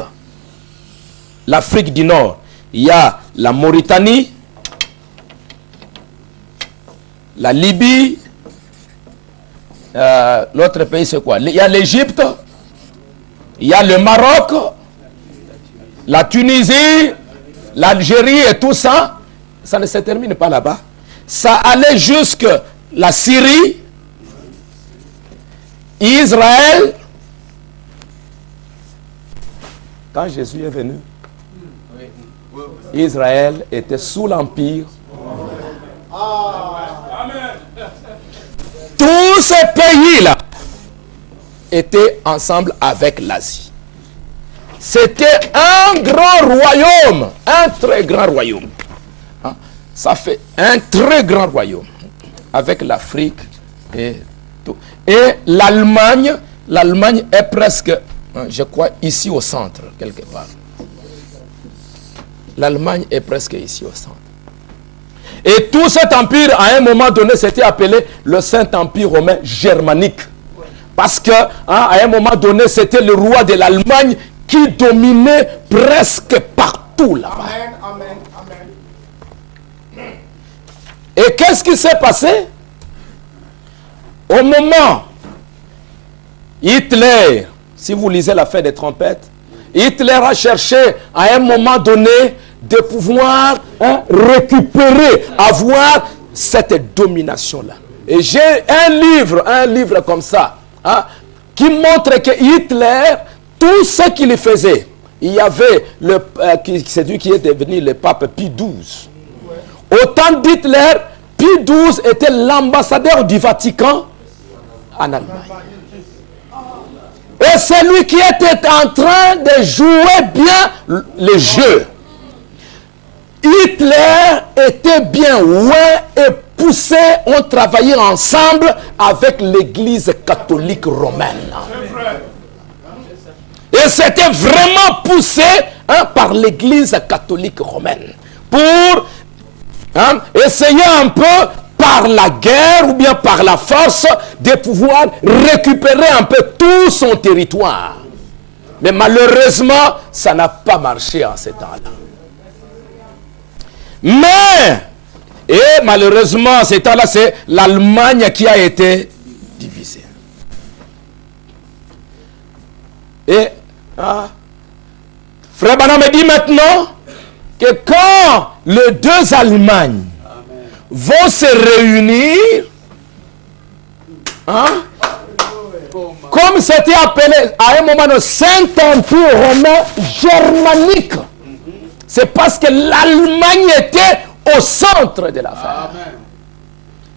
l'Afrique du Nord. Il y a la Mauritanie, la Libye, l'autre pays c'est quoi? Il y a l'Égypte, il y a le Maroc, la Tunisie, l'Algérie et tout ça. Ça ne se termine pas là-bas. Ça allait jusque la Syrie, Israël. Quand Jésus est venu, Israël était sous l'Empire. Tous ces pays-là étaient ensemble avec l'Asie. C'était un grand royaume, un très grand royaume. Ça fait un très grand royaume avec l'Afrique et tout. Et l'Allemagne est presque, je crois, ici au centre, quelque part. L'Allemagne est presque ici au centre. Et tout cet empire, à un moment donné, s'était appelé le Saint-Empire romain germanique. Parce que, à un moment donné, c'était le roi de l'Allemagne qui dominait presque partout là-bas. Amen, amen, amen. Et qu'est-ce qui s'est passé? Au moment, Hitler, si vous lisez l'affaire des trompettes, Hitler a cherché à un moment donné de pouvoir récupérer, avoir cette domination-là. Et j'ai un livre comme ça, qui montre que Hitler, tout ce qu'il faisait, il y avait c'est lui qui est devenu le pape Pie XII. Au temps d'Hitler, Pie XII était l'ambassadeur du Vatican en Allemagne. Et celui qui était en train de jouer bien le jeu. Hitler était bien loin et poussé, ont travaillé ensemble avec l'Église catholique romaine. Et c'était vraiment poussé par l'Église catholique romaine pour essayer un peu par la guerre ou bien par la force de pouvoir récupérer un peu tout son territoire. Mais malheureusement, ça n'a pas marché en ces temps-là. Mais, et malheureusement, en ces temps-là, c'est l'Allemagne qui a été divisée. Et, Frère Branham me dit maintenant que quand les deux Allemagnes vont se réunir, comme c'était appelé à un moment le Saint-Empire romain germanique, c'est parce que l'Allemagne était au centre de l'affaire.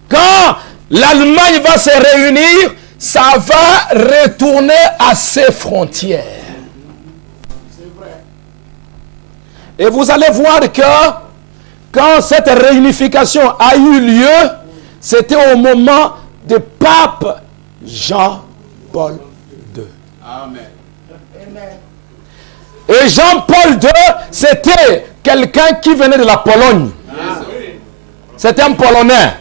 Quand l'Allemagne va se réunir, ça va retourner à ses frontières. Et vous allez voir que quand cette réunification a eu lieu, c'était au moment du pape Jean-Paul II. Amen. Et Jean-Paul II, c'était quelqu'un qui venait de la Pologne. C'était un Polonais.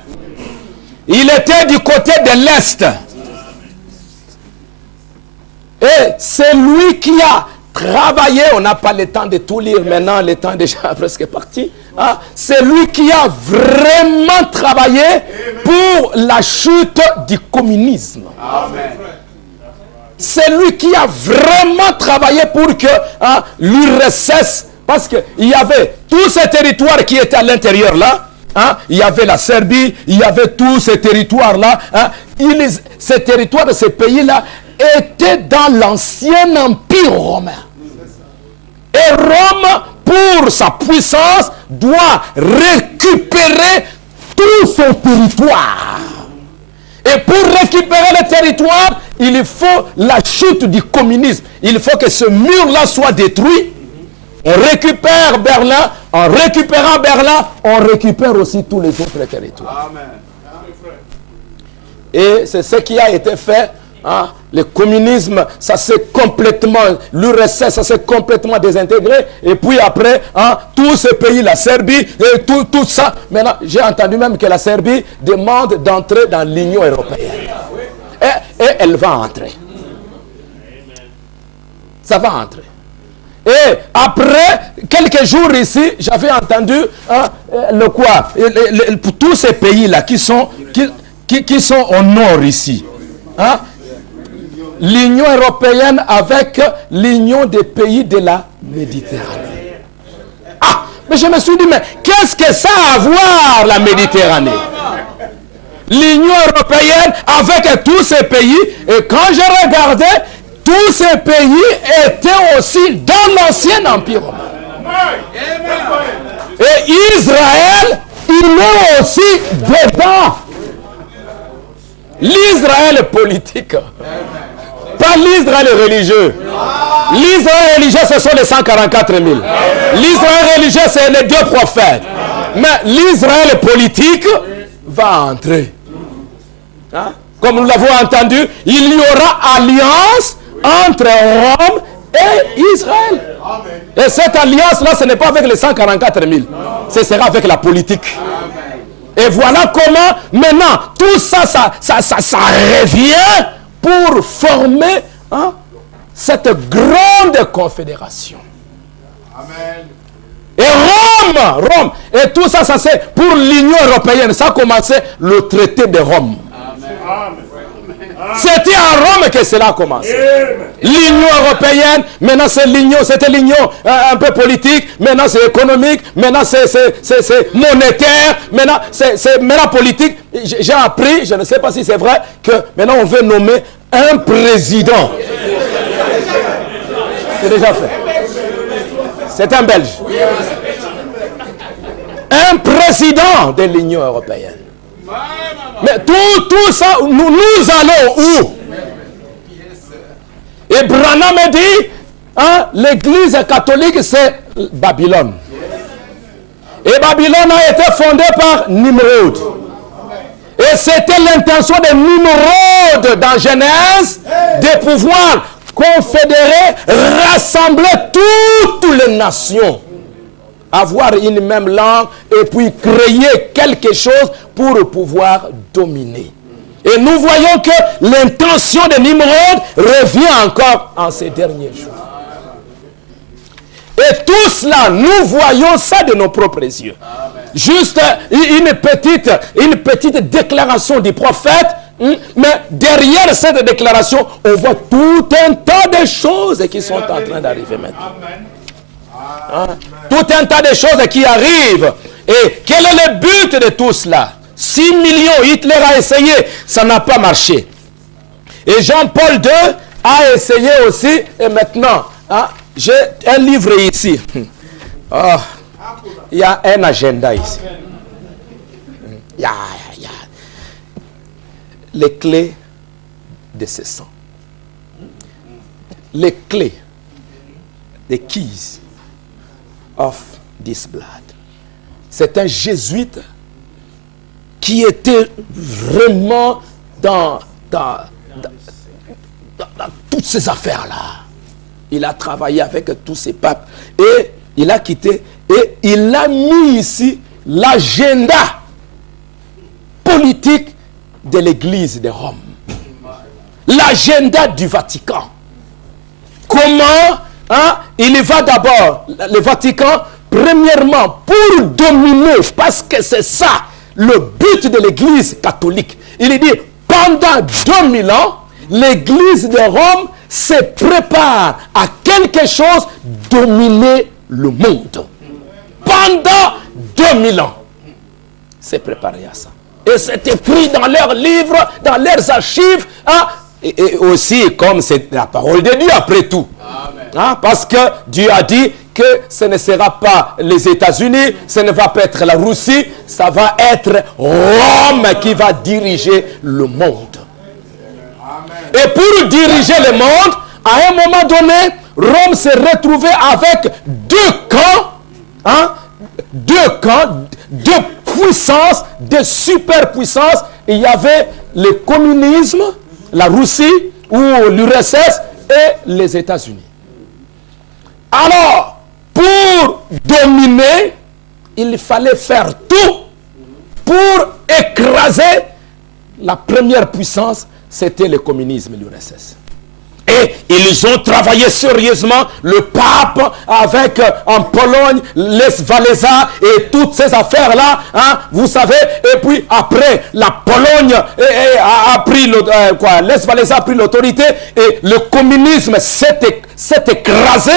Il était du côté de l'Est. Et c'est lui qui a travaillé, on n'a pas le temps de tout lire maintenant, le temps est déjà presque parti. C'est lui qui a vraiment travaillé pour la chute du communisme. Amen. C'est lui qui a vraiment travaillé pour que l'URSS, parce qu'il y avait tous ces territoires qui étaient à l'intérieur là, il y avait la Serbie, il y avait tous ces territoires là, ces territoires de ces pays là étaient dans l'ancien empire romain. Et Rome, pour sa puissance, doit récupérer tout son territoire. Et pour récupérer le territoire, il faut la chute du communisme. Il faut que ce mur-là soit détruit. On récupère Berlin. En récupérant Berlin, on récupère aussi tous les autres territoires. Amen. Et c'est ce qui a été fait. Le communisme, ça s'est complètement, l'URSS, ça s'est complètement désintégré. Et puis après, tous ces pays, la Serbie, et tout ça. Maintenant, j'ai entendu même que la Serbie demande d'entrer dans l'Union européenne. Et elle va entrer. Ça va entrer. Et après, quelques jours ici, j'avais entendu tous ces pays-là qui sont au nord ici. L'Union européenne avec l'Union des pays de la Méditerranée. Mais je me suis dit, mais qu'est-ce que ça a à voir, la Méditerranée? L'Union européenne avec tous ces pays, et quand je regardais, tous ces pays étaient aussi dans l'ancien empire romain. Et Israël, il est aussi dedans. L'Israël politique. Pas l'Israël religieux. L'Israël religieux, ce sont les 144 000. L'Israël religieux, c'est les deux prophètes. Mais l'Israël politique va entrer. Comme nous l'avons entendu, il y aura alliance entre Rome et Israël. Et cette alliance-là, ce n'est pas avec les 144 000. Ce sera avec la politique. Et voilà comment, maintenant, tout ça revient pour former cette grande confédération. Amen. Et Rome, et tout ça, c'est pour l'Union européenne. Ça a commencé le traité de Rome. Amen. C'était à Rome que cela a commencé. L'Union européenne, maintenant c'était l'union un peu politique, maintenant c'est économique, maintenant c'est monétaire, maintenant c'est politique. J'ai appris, je ne sais pas si c'est vrai, que maintenant on veut nommer un président. C'est déjà fait. C'est un Belge. Un président de l'Union européenne. Mais tout ça, nous allons où? Et Branham me dit, l'église catholique, c'est Babylone. Et Babylone a été fondée par Nimrod. Et c'était l'intention de Nimrod dans Genèse de pouvoir confédérer, rassembler toutes les nations, avoir une même langue et puis créer quelque chose pour pouvoir dominer. Et nous voyons que l'intention de Nimrod revient encore en ces derniers jours. Et tout cela, nous voyons ça de nos propres yeux. Amen. Juste une petite déclaration du prophète, mais derrière cette déclaration, on voit tout un tas de choses qui sont en train d'arriver maintenant. Amen. Tout un tas de choses qui arrivent. Et quel est le but de tout cela? 6 millions, Hitler a essayé, ça n'a pas marché. Et Jean-Paul II a essayé aussi, et maintenant, j'ai un livre ici. Oh, il y a un agenda ici. Il y a les clés de ce sang. Les clés, the keys of this blood. C'est un jésuite qui était vraiment dans toutes ces affaires-là. Il a travaillé avec tous ces papes et il a quitté et il a mis ici l'agenda politique de l'Église de Rome. L'agenda du Vatican. Comment il va d'abord, le Vatican, premièrement, pour dominer, parce que c'est ça le but de l'Église catholique. Il dit, pendant 2000 ans, l'Église de Rome se prépare à quelque chose, dominer le monde. Pendant 2000 ans, c'est préparé à ça. Et c'est écrit dans leurs livres, dans leurs archives, et aussi comme c'est la parole de Dieu après tout. Parce que Dieu a dit que ce ne sera pas les États-Unis, ce ne va pas être la Russie, ça va être Rome qui va diriger le monde. Et pour diriger le monde, à un moment donné, Rome s'est retrouvée avec deux puissances, deux superpuissances. Il y avait le communisme, la Russie ou l'URSS et les États-Unis. Alors, pour dominer, il fallait faire tout pour écraser la première puissance. C'était le communisme, l'URSS. Et ils ont travaillé sérieusement, le pape avec en Pologne, les Walesa et toutes ces affaires-là, vous savez. Et puis après, la Pologne a pris les Walesa a pris l'autorité et le communisme s'est écrasé.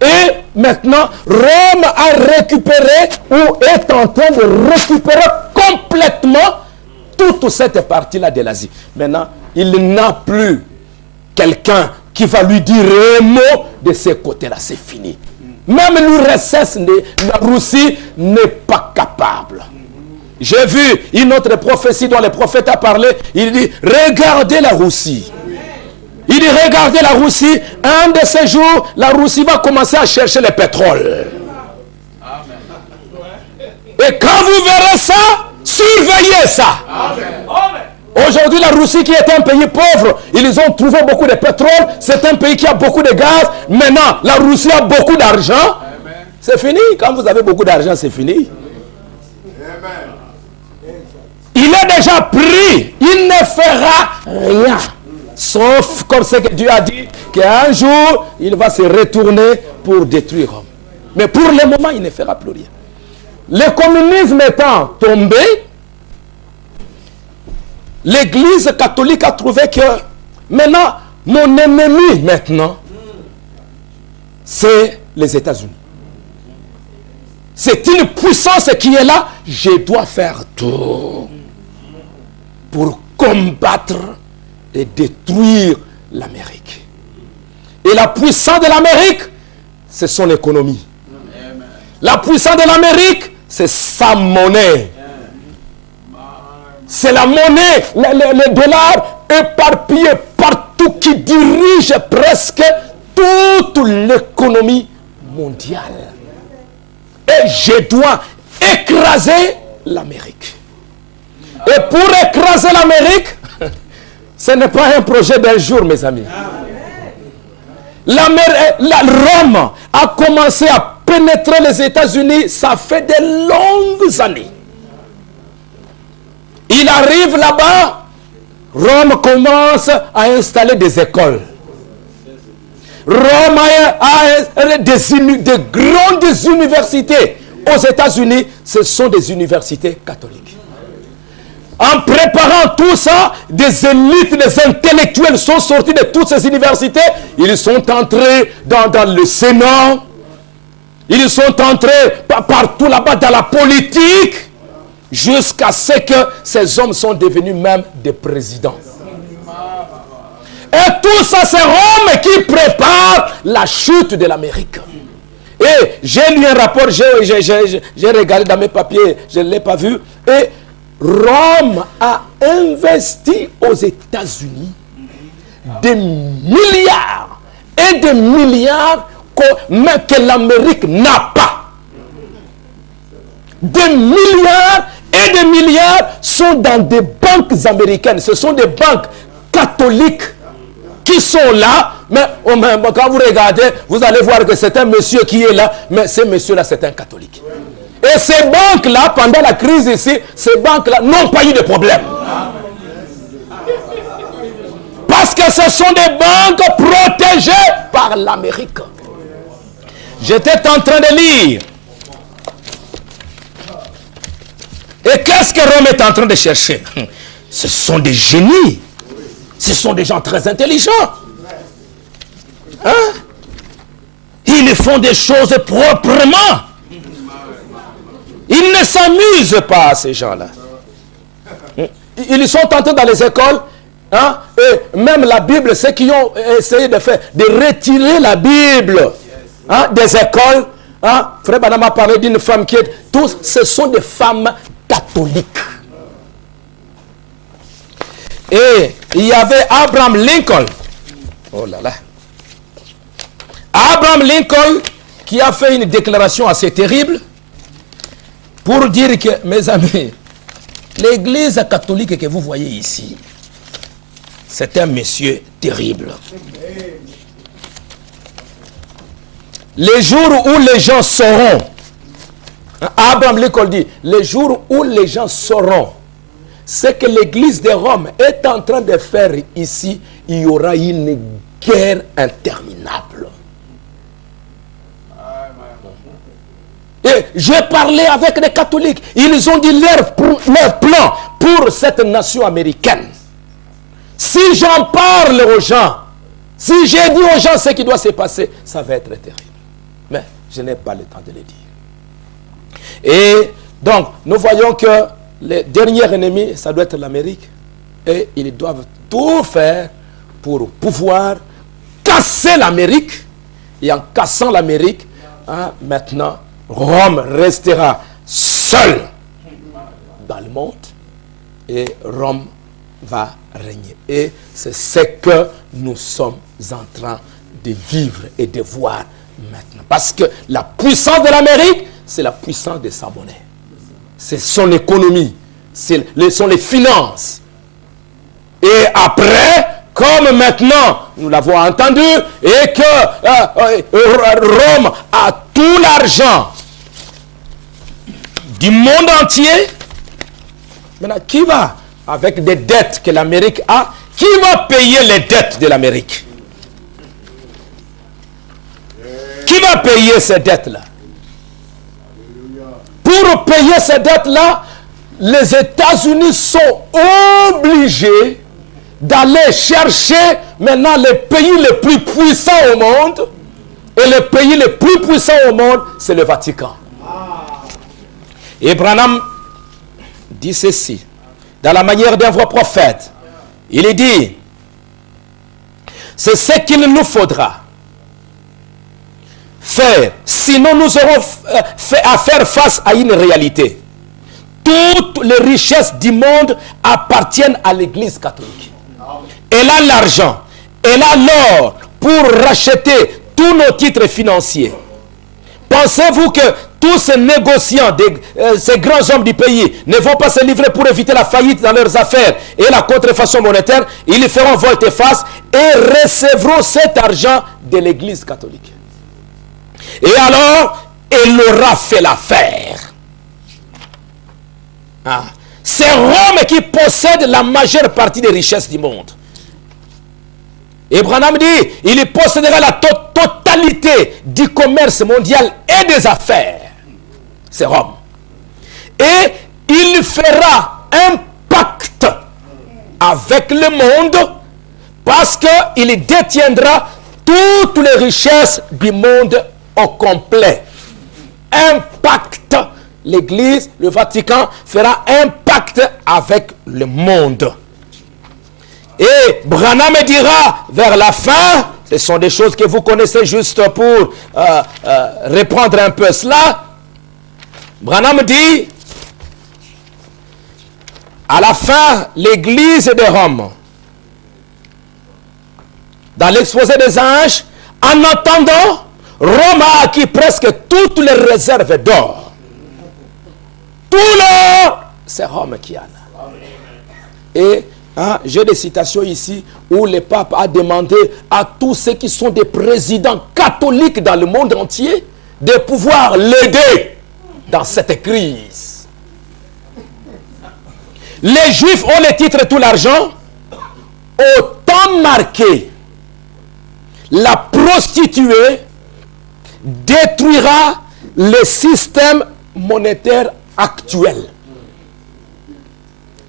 Et maintenant, Rome a récupéré ou est en train de récupérer complètement toute cette partie-là de l'Asie. Maintenant, il n'a plus quelqu'un qui va lui dire un mot de ce côté-là. C'est fini. Même l'URSS, la Russie, n'est pas capable. J'ai vu une autre prophétie dont le prophète a parlé. Il dit, regardez la Russie. Il dit, regardez la Russie. Un de ces jours, la Russie va commencer à chercher le pétrole. Et quand vous verrez ça, surveillez ça. Aujourd'hui, la Russie qui est un pays pauvre, ils ont trouvé beaucoup de pétrole. C'est un pays qui a beaucoup de gaz. Maintenant, la Russie a beaucoup d'argent. C'est fini. Quand vous avez beaucoup d'argent, c'est fini. Il est déjà pris. Il ne fera rien. Sauf, comme ce que Dieu a dit, qu'un jour, il va se retourner pour détruire Rome. Mais pour le moment, il ne fera plus rien. Le communisme étant tombé, l'Église catholique a trouvé que maintenant, mon ennemi maintenant, c'est les États-Unis. C'est une puissance qui est là. Je dois faire tout pour combattre et détruire l'Amérique. Et la puissance de l'Amérique, c'est son économie. La puissance de l'Amérique, c'est sa monnaie. C'est la monnaie, le dollar éparpillé partout qui dirige presque toute l'économie mondiale. Et je dois écraser l'Amérique. Et pour écraser l'Amérique, ce n'est pas un projet d'un jour, mes amis. Rome a commencé à pénétrer les États-Unis, ça fait de longues années. Il arrive là-bas, Rome commence à installer des écoles. Rome a des grandes universités. Aux États-Unis, ce sont des universités catholiques. En préparant tout ça, des élites, des intellectuels sont sortis de toutes ces universités. Ils sont entrés dans le Sénat. Ils sont entrés partout là-bas dans la politique. Jusqu'à ce que ces hommes sont devenus même des présidents. Et tout ça, c'est Rome qui prépare la chute de l'Amérique. Et j'ai lu un rapport, j'ai regardé dans mes papiers, je ne l'ai pas vu. Et Rome a investi aux États-Unis des milliards et des milliards que l'Amérique n'a pas. Des milliards et des milliards sont dans des banques américaines. Ce sont des banques catholiques qui sont là. Mais quand vous regardez, vous allez voir que c'est un monsieur qui est là. Mais ce monsieur-là, c'est un catholique. Et ces banques-là, pendant la crise ici, ces banques-là n'ont pas eu de problème. Parce que ce sont des banques protégées par l'Amérique. J'étais en train de lire. Et qu'est-ce que Rome est en train de chercher? Ce sont des génies. Ce sont des gens très intelligents. Hein? Ils font des choses proprement. Ils ne s'amusent pas, ces gens-là. Ils sont entrés dans les écoles. Hein? Et même la Bible, ceux qui ont essayé de faire, de retirer la Bible hein, des écoles. Hein? Frère Branham a parlé d'une femme qui est... Tous, ce sont des femmes catholiques. Et il y avait Abraham Lincoln. Oh là là. Abraham Lincoln qui a fait une déclaration assez terrible pour dire que, mes amis, l'église catholique que vous voyez ici, c'est un monsieur terrible. Les jours où les gens sauront, Abraham Lincoln dit, les jours où les gens sauront ce que l'église de Rome est en train de faire ici, il y aura une guerre interminable. Et j'ai parlé avec des catholiques. Ils ont dit leur plan pour cette nation américaine. Si j'en parle aux gens, si j'ai dit aux gens ce qui doit se passer, ça va être terrible. Mais je n'ai pas le temps de le dire. Et donc, nous voyons que les derniers ennemis, ça doit être l'Amérique. Et ils doivent tout faire pour pouvoir casser l'Amérique. Et en cassant l'Amérique, hein, maintenant, Rome restera seul dans le monde. Et Rome va régner. Et c'est ce que nous sommes en train de vivre et de voir maintenant. Parce que la puissance de l'Amérique, c'est la puissance de sa monnaie. C'est son économie. Ce sont les finances. Et après, comme maintenant, nous l'avons entendu, et que Rome a tout l'argent du monde entier, maintenant, qui va, avec des dettes que l'Amérique a, qui va payer les dettes de l'Amérique? Qui va payer ces dettes-là? Pour payer ces dettes-là, les États-Unis sont obligés d'aller chercher maintenant les pays les plus puissants au monde. Et le pays le plus puissant au monde, c'est le Vatican. Et Branham dit ceci, dans la manière d'un vrai prophète. Il dit, c'est ce qu'il nous faudra faire, sinon nous aurons à faire face à une réalité. Toutes les richesses du monde appartiennent à l'Église catholique. Elle a l'argent, est là l'or pour racheter tous nos titres financiers. Pensez-vous que tous ces négociants, ces grands hommes du pays, ne vont pas se livrer pour éviter la faillite dans leurs affaires et la contrefaçon volétaire? Ils feront volte-face et recevront cet argent de l'Église catholique. Et alors, il aura fait l'affaire. Ah. C'est Rome qui possède la majeure partie des richesses du monde. Et Branham dit, il possédera la totalité du commerce mondial et des affaires. C'est Rome. Et il fera un pacte avec le monde parce qu'il détiendra toutes les richesses du monde au complet. Un pacte. L'Église, le Vatican, fera un pacte avec le monde. Et Branham dira vers la fin, ce sont des choses que vous connaissez juste pour reprendre un peu cela. Branham dit, à la fin, l'Église de Rome, dans l'exposé des anges, en attendant, Rome a acquis presque toutes les réserves d'or. Tout l'or, c'est Rome qui en a. Et j'ai des citations ici où le pape a demandé à tous ceux qui sont des présidents catholiques dans le monde entier de pouvoir l'aider dans cette crise. Les Juifs ont les titres et tout l'argent. Au temps marqué, la prostituée détruira le système monétaire actuel.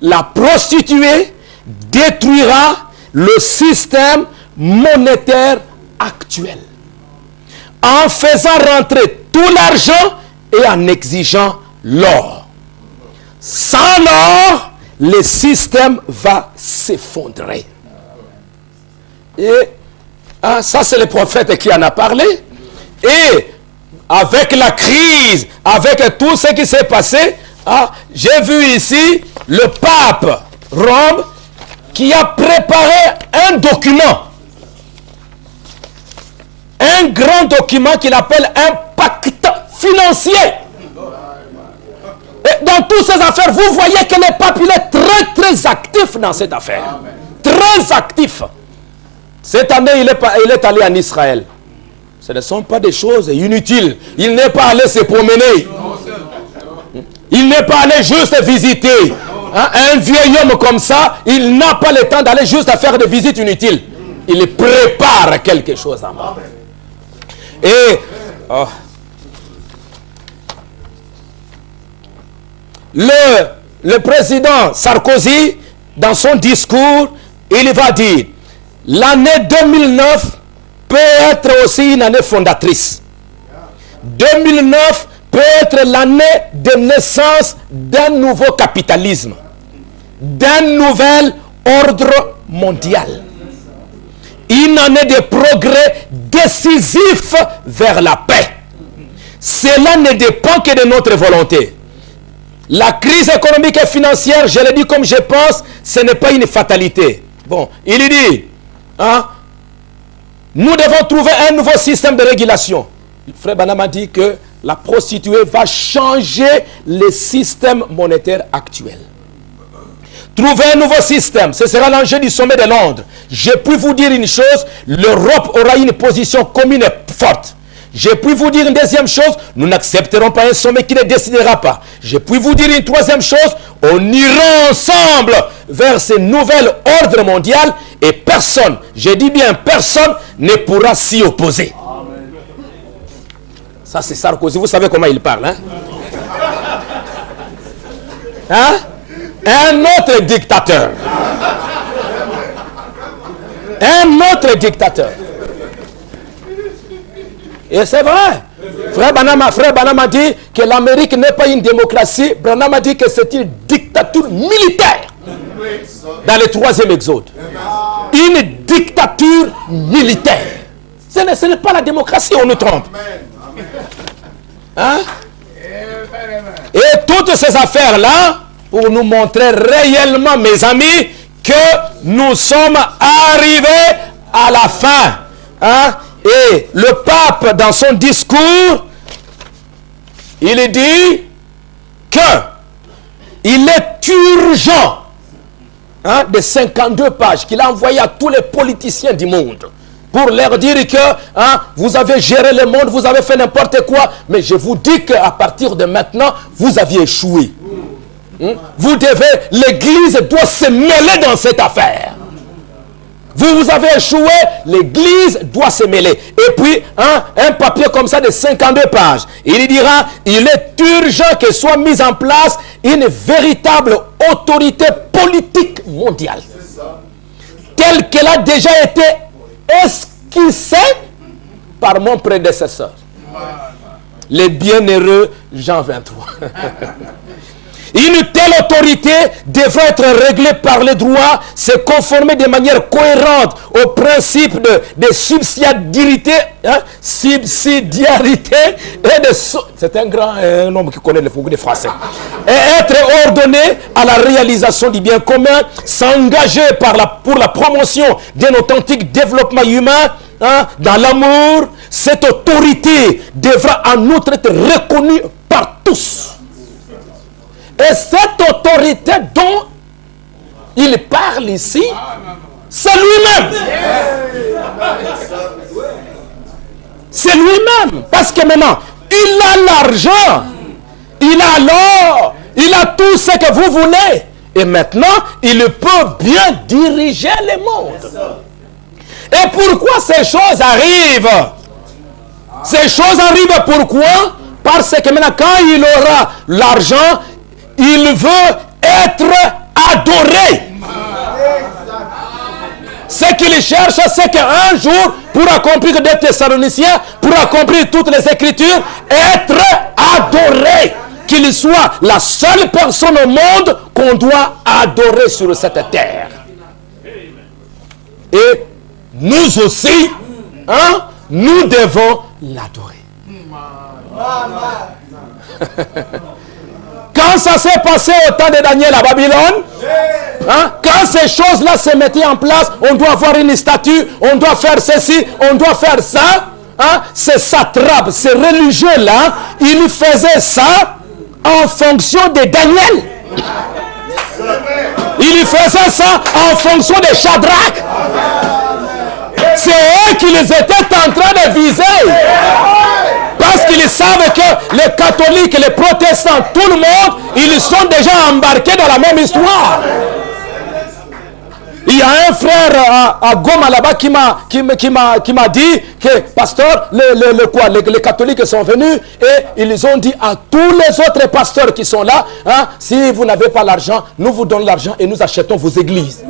La prostituée détruira le système monétaire actuel en faisant rentrer tout l'argent et en exigeant l'or. Sans l'or, le système va s'effondrer. Et ça, c'est le prophète qui en a parlé. Et avec la crise, avec tout ce qui s'est passé, j'ai vu ici le pape Rome qui a préparé un document. Un grand document qu'il appelle un pacte financier. Et dans toutes ces affaires, vous voyez que le pape il est très très actif dans cette affaire. Amen. Très actif. Cette année, il est allé en Israël. Ce ne sont pas des choses inutiles. Il n'est pas allé se promener. Il n'est pas allé juste visiter. Un vieil homme comme ça, il n'a pas le temps d'aller juste à faire des visites inutiles. Il prépare quelque chose en bas. Et le président Sarkozy, dans son discours, il va dire, l'année 2009 peut être aussi une année fondatrice. 2009 peut être l'année de naissance d'un nouveau capitalisme, d'un nouvel ordre mondial. Une année de progrès décisif vers la paix. Cela ne dépend que de notre volonté. La crise économique et financière, je le dis comme je pense, ce n'est pas une fatalité. Bon, il dit, nous devons trouver un nouveau système de régulation. Frère Branham a dit que la prostituée va changer le système monétaire actuel. Trouver un nouveau système, ce sera l'enjeu du sommet de Londres. Je puis vous dire une chose, l'Europe aura une position commune forte. Je puis vous dire une deuxième chose, nous n'accepterons pas un sommet qui ne décidera pas. Je puis vous dire une troisième chose, on ira ensemble vers ce nouvel ordre mondial et personne, je dis bien personne, ne pourra s'y opposer. Amen. Ça c'est Sarkozy, vous savez comment il parle, Un autre dictateur. Un autre dictateur. Et c'est vrai. Frère Branham a dit que l'Amérique n'est pas une démocratie. Branham a dit que c'est une dictature militaire. Dans le 3e exode. Une dictature militaire. Ce n'est pas la démocratie, on nous trompe. Et toutes ces affaires-là, pour nous montrer réellement, mes amis, que nous sommes arrivés à la fin. Hein? Et le pape, dans son discours, il dit que il est urgent, hein, de 52 pages qu'il a envoyé à tous les politiciens du monde pour leur dire que, hein, vous avez géré le monde, vous avez fait n'importe quoi, mais je vous dis qu'à partir de maintenant, vous aviez échoué. Vous devez, l'Église doit se mêler dans cette affaire. Vous avez échoué, l'Église doit se mêler. Et puis, un papier comme ça de 52 pages, il dira, il est urgent que soit mise en place une véritable autorité politique mondiale, telle qu'elle a déjà été esquissée par mon prédécesseur, le bienheureux Jean 23. Une telle autorité devra être réglée par le droit, se conformer de manière cohérente au principe de subsidiarité, hein, subsidiarité et de... C'est un grand homme qui connaît le français. Et être ordonné à la réalisation du bien commun, s'engager pour la promotion d'un authentique développement humain, hein, dans l'amour. Cette autorité devra en outre être reconnue par tous. Et cette autorité dont il parle ici, c'est lui-même. C'est lui-même. Parce que maintenant, il a l'argent, il a l'or, il a tout ce que vous voulez. Et maintenant, il peut bien diriger le monde. Et pourquoi ces choses arrivent? Ces choses arrivent pourquoi? Parce que maintenant, quand il aura l'argent, il veut être adoré. Ce qu'il cherche, c'est qu'un jour, pour accomplir des Thessaloniciens, pour accomplir toutes les Écritures, être adoré. Qu'il soit la seule personne au monde qu'on doit adorer sur cette terre. Et nous aussi, hein, nous devons l'adorer. Quand ça s'est passé au temps de Daniel à Babylone, hein, quand ces choses-là se mettaient en place, on doit avoir une statue, on doit faire ceci, on doit faire ça. Hein, ces satrapes, ces religieux-là, ils faisaient ça en fonction de Daniel. Ils faisaient ça en fonction de Shadrach. C'est eux qui les étaient en train de viser. Parce qu'ils savent que les catholiques, les protestants, tout le monde, ils sont déjà embarqués dans la même histoire. Il y a un frère à Goma là-bas qui m'a dit que, pasteur, les catholiques sont venus et ils ont dit à tous les autres pasteurs qui sont là, hein, si vous n'avez pas l'argent, nous vous donnons l'argent et nous achetons vos églises.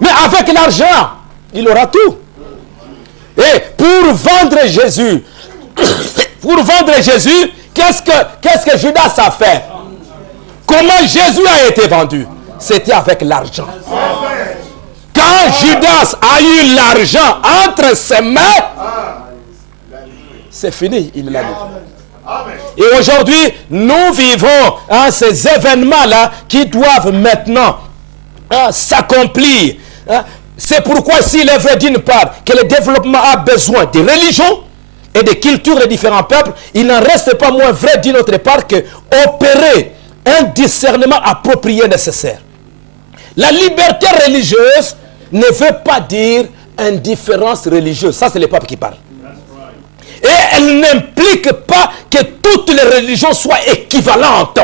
Mais avec l'argent, il aura tout. Et pour vendre Jésus, qu'est-ce que Judas a fait? Comment Jésus a été vendu? C'était avec l'argent. Quand Judas a eu l'argent entre ses mains, c'est fini, il l'a dit. Et aujourd'hui, nous vivons, hein, ces événements-là qui doivent maintenant, hein, s'accomplir. Hein. C'est pourquoi s'il est vrai d'une part que le développement a besoin de religions et de cultures de différents peuples, il n'en reste pas moins vrai d'une autre part que opérer un discernement approprié nécessaire. La liberté religieuse ne veut pas dire indifférence religieuse. Ça, c'est le pape qui parle. Et elle n'implique pas que toutes les religions soient équivalentes.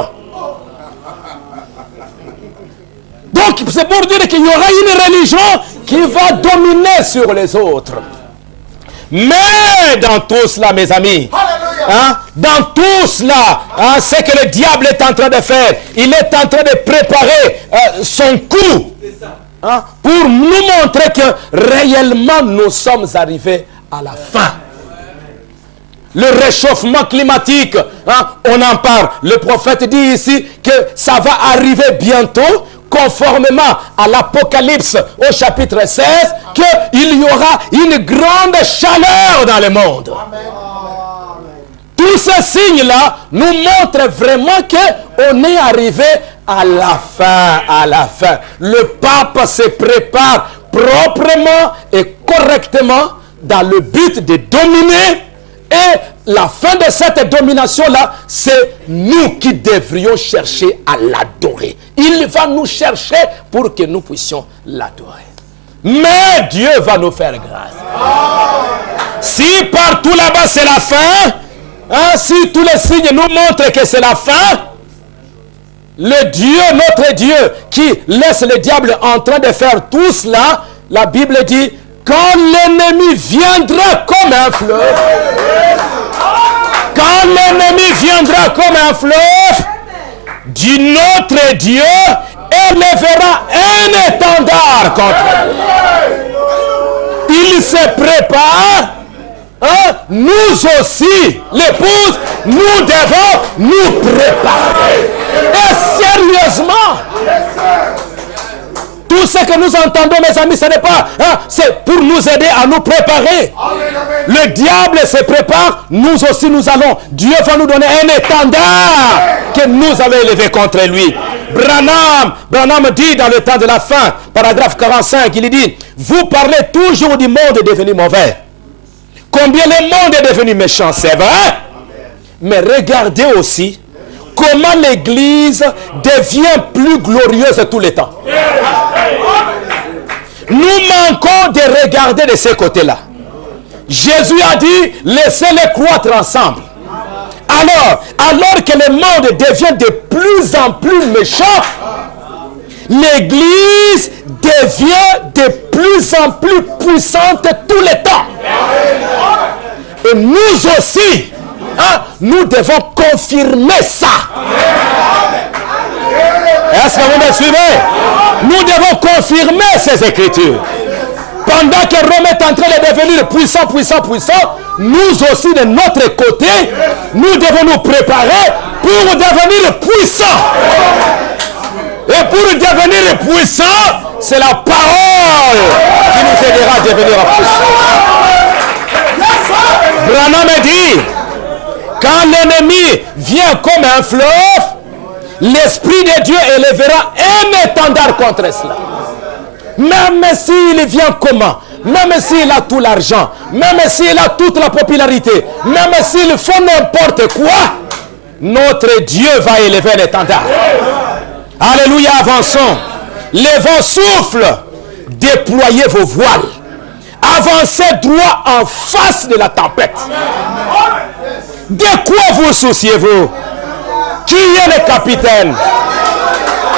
Donc, c'est pour dire qu'il y aura une religion qui va dominer sur les autres. Mais dans tout cela, mes amis, hein, dans tout cela, hein, c'est que le diable est en train de faire. Il est en train de préparer son coup, hein, pour nous montrer que réellement nous sommes arrivés à la fin. Le réchauffement climatique, hein, on en parle. Le prophète dit ici que ça va arriver bientôt, conformément à l'Apocalypse au chapitre 16, qu'il y aura une grande chaleur dans le monde. Amen. Tous ces signes-là nous montrent vraiment qu'on est arrivé à la fin, Le pape se prépare proprement et correctement dans le but de dominer. Et la fin de cette domination-là, c'est nous qui devrions chercher à l'adorer. Il va nous chercher pour que nous puissions l'adorer. Mais Dieu va nous faire grâce. Si partout là-bas c'est la fin, si tous les signes nous montrent que c'est la fin, le Dieu, notre Dieu, qui laisse le diable en train de faire tout cela, la Bible dit, quand l'ennemi viendra comme un fleuve, quand l'ennemi viendra comme un fleuve, du notre Dieu élèvera un étendard contre lui. Il se prépare. Nous aussi, l'épouse, nous devons nous préparer. Et sérieusement, tout ce que nous entendons, mes amis, ce n'est pas, c'est pour nous aider à nous préparer. Le diable se prépare, nous aussi nous allons. Dieu va nous donner un étendard que nous allons élever contre lui. Branham dit dans le temps de la fin, paragraphe 45, il dit, vous parlez toujours du monde devenu mauvais. Combien le monde est devenu méchant, c'est vrai. Mais regardez aussi comment l'Église devient plus glorieuse tous les temps. Nous manquons de regarder de ce côté-là. Jésus a dit, laissez-les croître ensemble. Alors que le monde devient de plus en plus méchant, l'Église devient de plus en plus puissante tous les temps. Et nous aussi, nous devons confirmer ça. Est-ce que vous me suivez? Nous devons confirmer ces Écritures. Pendant que Rome est en train de devenir puissant, nous aussi de notre côté, nous devons nous préparer pour devenir puissants. Et pour devenir puissants, c'est la parole qui nous aidera à devenir puissants. Branham dit, quand l'ennemi vient comme un fleuve, l'Esprit de Dieu élèvera un étendard contre cela. Même s'il vient comment? Même s'il a tout l'argent, même s'il a toute la popularité, même s'il fait n'importe quoi, notre Dieu va élever un étendard. Alléluia, avançons. Les vents soufflent, déployez vos voiles. Avancez droit en face de la tempête. De quoi vous souciez-vous? Qui est le capitaine?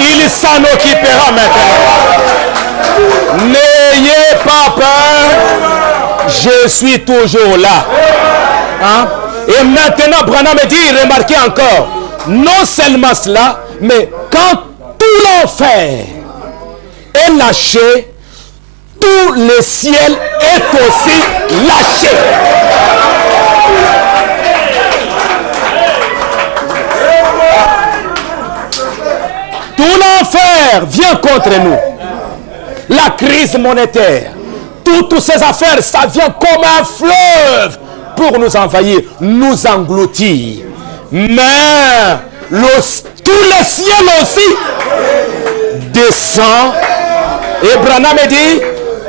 Il s'en occupera maintenant. N'ayez pas peur, je suis toujours là. Et maintenant, Branham me dit, remarquez encore, non seulement cela, mais quand tout l'enfer est lâché, tout le ciel est aussi lâché. Tout l'enfer vient contre nous. La crise monétaire, toutes ces affaires, ça vient comme un fleuve pour nous envahir, nous engloutir. Mais tout le ciel aussi descend. Et Branham dit,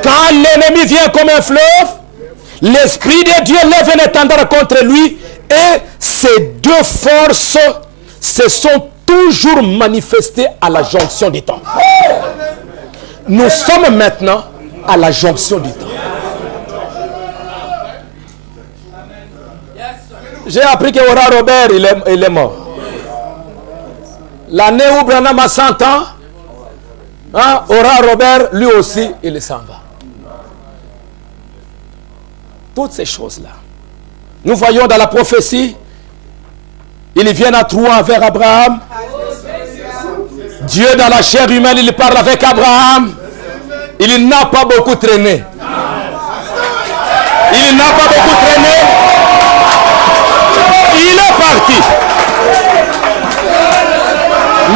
quand l'ennemi vient comme un fleuve, l'Esprit de Dieu lève un étendard contre lui, et ces deux forces se sont toujours manifestées à la jonction du temps. Nous sommes maintenant à la jonction du temps. J'ai appris que Ora Robert, il est mort. L'année où Branham a 100 ans, Ora Robert, lui aussi, il s'en va. Toutes ces choses-là. Nous voyons dans la prophétie, ils viennent à Troie vers Abraham. Dieu dans la chair humaine, il parle avec Abraham. Il n'a pas beaucoup traîné. Il n'a pas beaucoup traîné. Il est parti.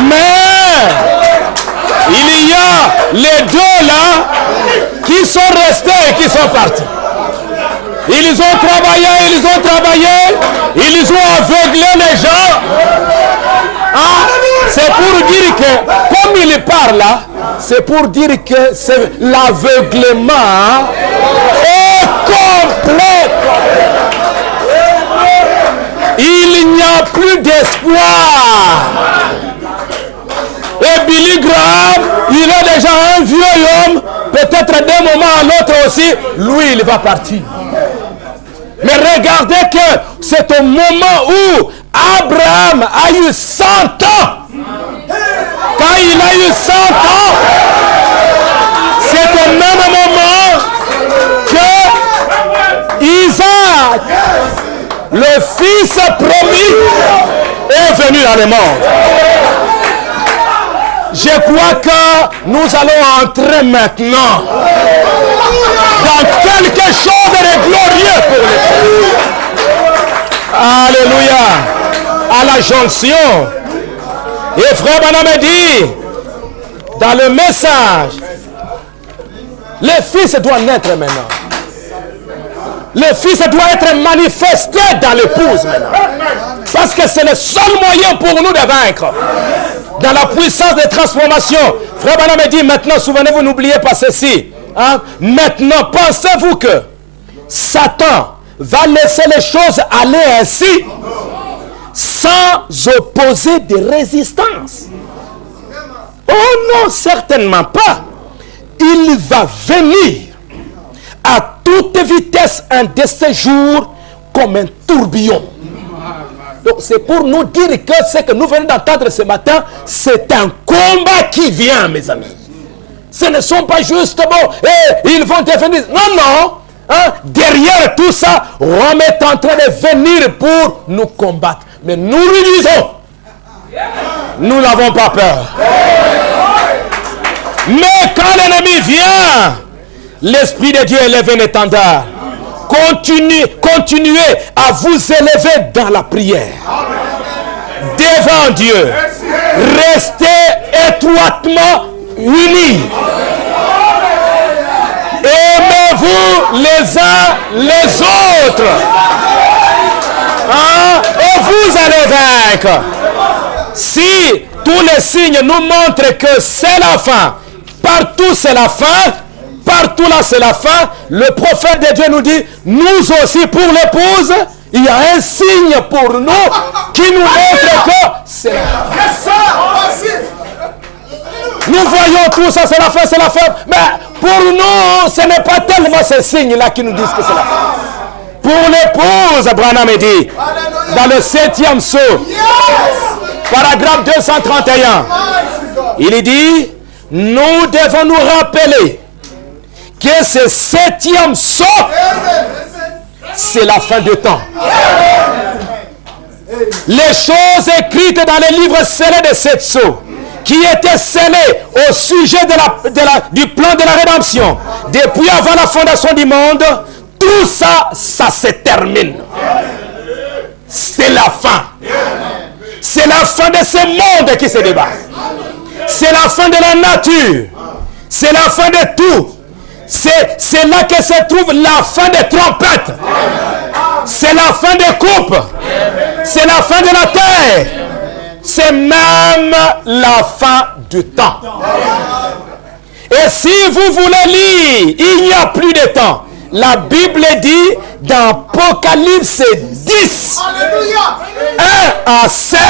Mais il y a les deux là qui sont restés et qui sont partis. Ils ont travaillé, ils ont aveuglé les gens. C'est pour dire que, comme il parle là, c'est pour dire que l'aveuglement est complet. Il n'y a plus d'espoir. Et Billy Graham, il est déjà un vieux homme, peut-être d'un moment à l'autre aussi, lui il va partir. Mais regardez que c'est au moment où Abraham a eu 100 ans. Quand il a eu 100 ans, c'est au même moment que Isaac, le fils promis, est venu dans le monde. Je crois que nous allons entrer maintenant dans quelque chose de glorieux pour les pays. Alléluia. À la jonction. Et frère Branham dit, dans le message, le Fils doit naître maintenant. Le Fils doit être manifesté dans l'épouse maintenant. Parce que c'est le seul moyen pour nous de vaincre. Dans la puissance des transformations. Frère Branham dit maintenant, souvenez-vous, n'oubliez pas ceci. Hein? Maintenant, pensez-vous que Satan va laisser les choses aller ainsi sans opposer de résistance? Oh non, certainement pas. Il va venir à toute vitesse un de ces jours comme un tourbillon. Donc c'est pour nous dire que ce que nous venons d'entendre ce matin, c'est un combat qui vient, mes amis. Ce ne sont pas juste, bon, ils vont devenir... Non, non. Hein? Derrière tout ça, Rome est en train de venir pour nous combattre. Mais nous lui disons, nous n'avons pas peur. Mais quand l'ennemi vient, l'Esprit de Dieu élève un étendard. Continuez à vous élever dans la prière. Devant Dieu. Restez étroitement unis. Aimez-vous les uns les autres. Hein? Et vous allez vaincre. Si tous les signes nous montrent que c'est la fin, partout c'est la fin, partout là c'est la fin, le prophète de Dieu nous dit, nous aussi pour l'épouse, il y a un signe pour nous qui nous montre que c'est la fin. Nous voyons tout ça, c'est la fin, c'est la fin. Mais pour nous, ce n'est pas tellement ces signes-là qui nous disent que c'est la fin. Pour l'épouse, Branham dit, dans le 7e sceau, paragraphe 231, il dit, nous devons nous rappeler que ce 7e sceau, c'est la fin du temps. Les choses écrites dans les livres scellés de 7 sceaux, qui étaient scellés au sujet du plan de la rédemption, depuis avant la fondation du monde, tout ça, ça se termine. C'est la fin. C'est la fin de ce monde qui se débat. C'est la fin de la nature. C'est la fin de tout. C'est là que se trouve la fin des trompettes. C'est la fin des coupes. C'est la fin de la terre. C'est même la fin du temps. Et si vous voulez lire, il n'y a plus de temps. La Bible dit dans Apocalypse 10, 1 à 7,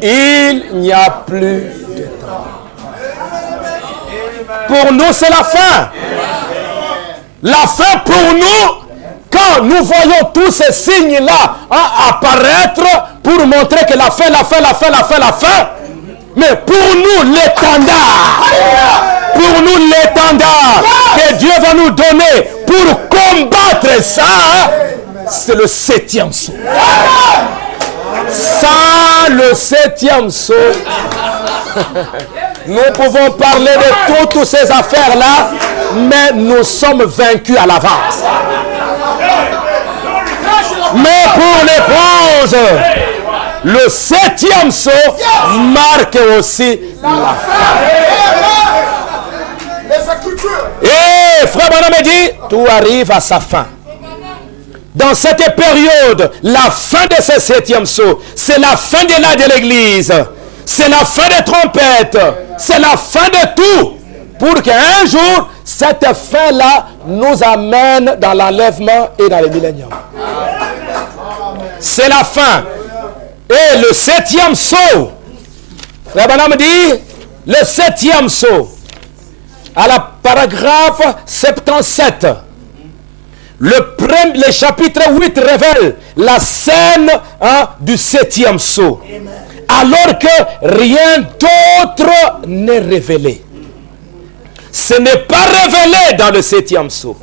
il n'y a plus de temps. Pour nous, c'est la fin. La fin pour nous, quand nous voyons tous ces signes-là apparaître pour montrer que la fin, la fin, la fin, la fin, la fin. Mais pour nous, l'étendard, que Dieu va nous donner pour combattre ça, c'est le 7e sceau. Sans le 7e sceau, nous pouvons parler de toutes ces affaires-là, mais nous sommes vaincus à l'avance. Mais pour l'épouse, le 7e sceau marque aussi la fin. Et frère Branham dit, tout arrive à sa fin. Dans cette période, la fin de ce 7e sceau, c'est la fin de l'âge de l'Église. c'est la fin des trompettes, c'est la fin de tout. Pour qu'un jour, cette fin-là nous amène dans l'enlèvement et dans le millénium. C'est la fin. Et le 7e sceau, Frère Branham dit, le 7e sceau, à la paragraphe 77, le chapitre 8 révèle la scène du 7e sceau. Alors que rien d'autre n'est révélé. Ce n'est pas révélé dans le 7e sceau.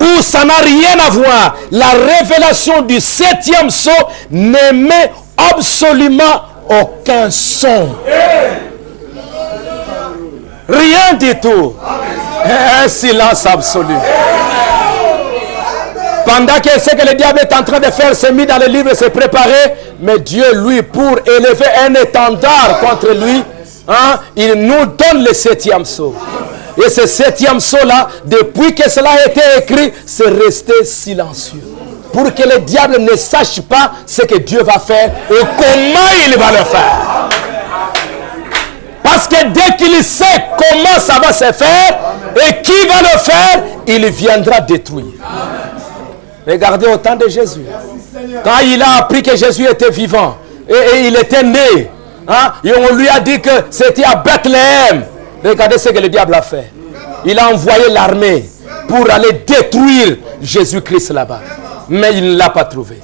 Où ça n'a rien à voir. La révélation du 7e sceau n'émet absolument aucun son. Rien du tout. Un silence absolu. Pendant que ce que le diable est en train de faire, s'est mis dans le livre, s'est préparé, mais Dieu, lui, pour élever un étendard contre lui, il nous donne le 7e sceau. Et ce 7e sceau-là, depuis que cela a été écrit, c'est resté silencieux. Pour que le diable ne sache pas ce que Dieu va faire et comment il va le faire. Parce que dès qu'il sait comment ça va se faire et qui va le faire, il viendra détruire. Regardez au temps de Jésus. Quand il a appris que Jésus était vivant et il était né, et on lui a dit que c'était à Bethléem. Regardez ce que le diable a fait. Il a envoyé l'armée pour aller détruire Jésus-Christ là-bas. Mais il ne l'a pas trouvé.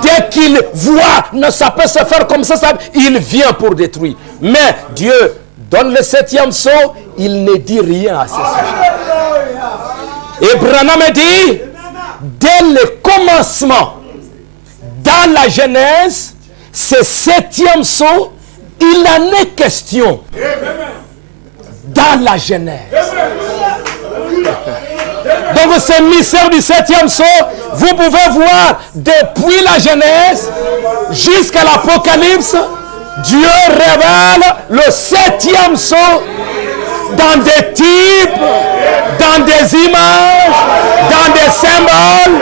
Dès qu'il voit, ça peut se faire comme ça, il vient pour détruire. Mais Dieu donne le 7e sceau, il ne dit rien à ce sujet. Et Branham dit, dès le commencement, dans la Genèse, ce 7e sceau, il en est question. Dans la Genèse. Donc ce mystère du 7e sceau, vous pouvez voir depuis la Genèse jusqu'à l'Apocalypse, Dieu révèle le 7e sceau dans des types, dans des images, dans des symboles.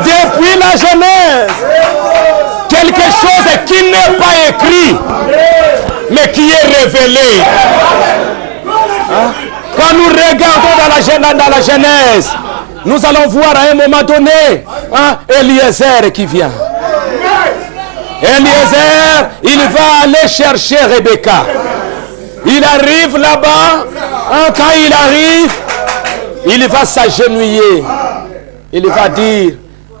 Depuis la Genèse, quelque chose qui n'est pas écrit, mais qui est révélé. Quand nous regardons dans la Genèse, nous allons voir à un moment donné Eliezer qui vient. Eliezer, il va aller chercher Rebecca. Il arrive là-bas. Quand il arrive, il va s'agenouiller. Il va dire,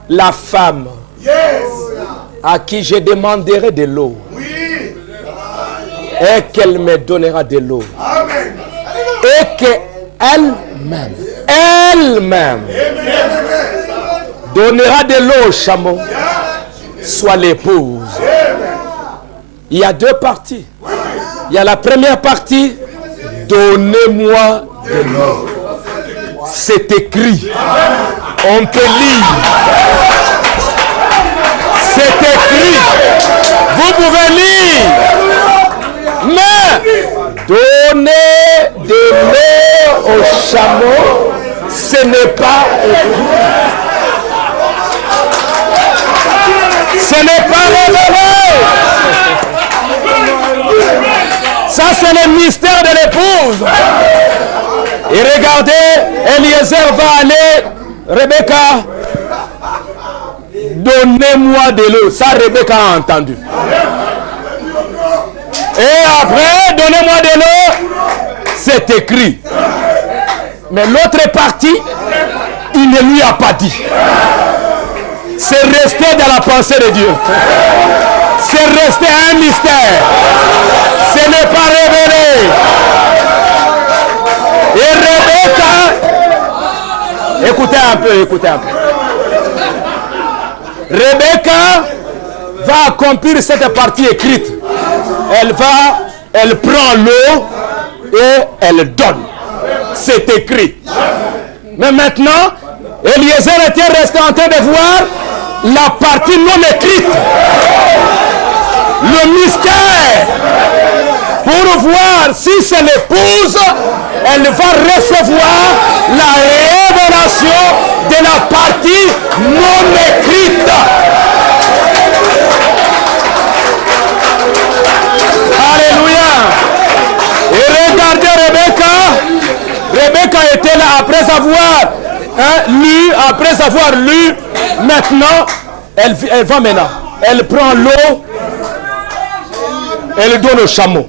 la femme à qui je demanderai de l'eau, et qu'elle me donnera de l'eau. Et qu'elle-même, donnera de l'eau au chameau, soit l'épouse. Il y a deux parties. Il y a la première partie, donnez-moi de l'eau. C'est écrit. On peut lire. C'est écrit. Vous pouvez lire. Mais donner de l'eau au chameau, ce n'est pas écrit. Ce n'est pas révélé. Ça, c'est le mystère de l'épouse. Et regardez, Eliezer va aller, Rebecca, donnez-moi de l'eau. Ça, Rebecca a entendu. Et après, donnez-moi de l'eau, c'est écrit. Mais l'autre partie, il ne lui a pas dit. C'est resté dans la pensée de Dieu. C'est resté un mystère. Ce n'est pas révélé. Et Rebecca, écoutez un peu. Rebecca va accomplir cette partie écrite. Elle prend l'eau et elle donne. C'est écrit. Mais maintenant, Eliezer était resté en train de voir la partie non écrite. Le mystère. Pour voir si c'est l'épouse, elle va recevoir la révélation de la partie non écrite. avoir lu, maintenant, elle va maintenant. Elle prend l'eau, elle donne au chameau.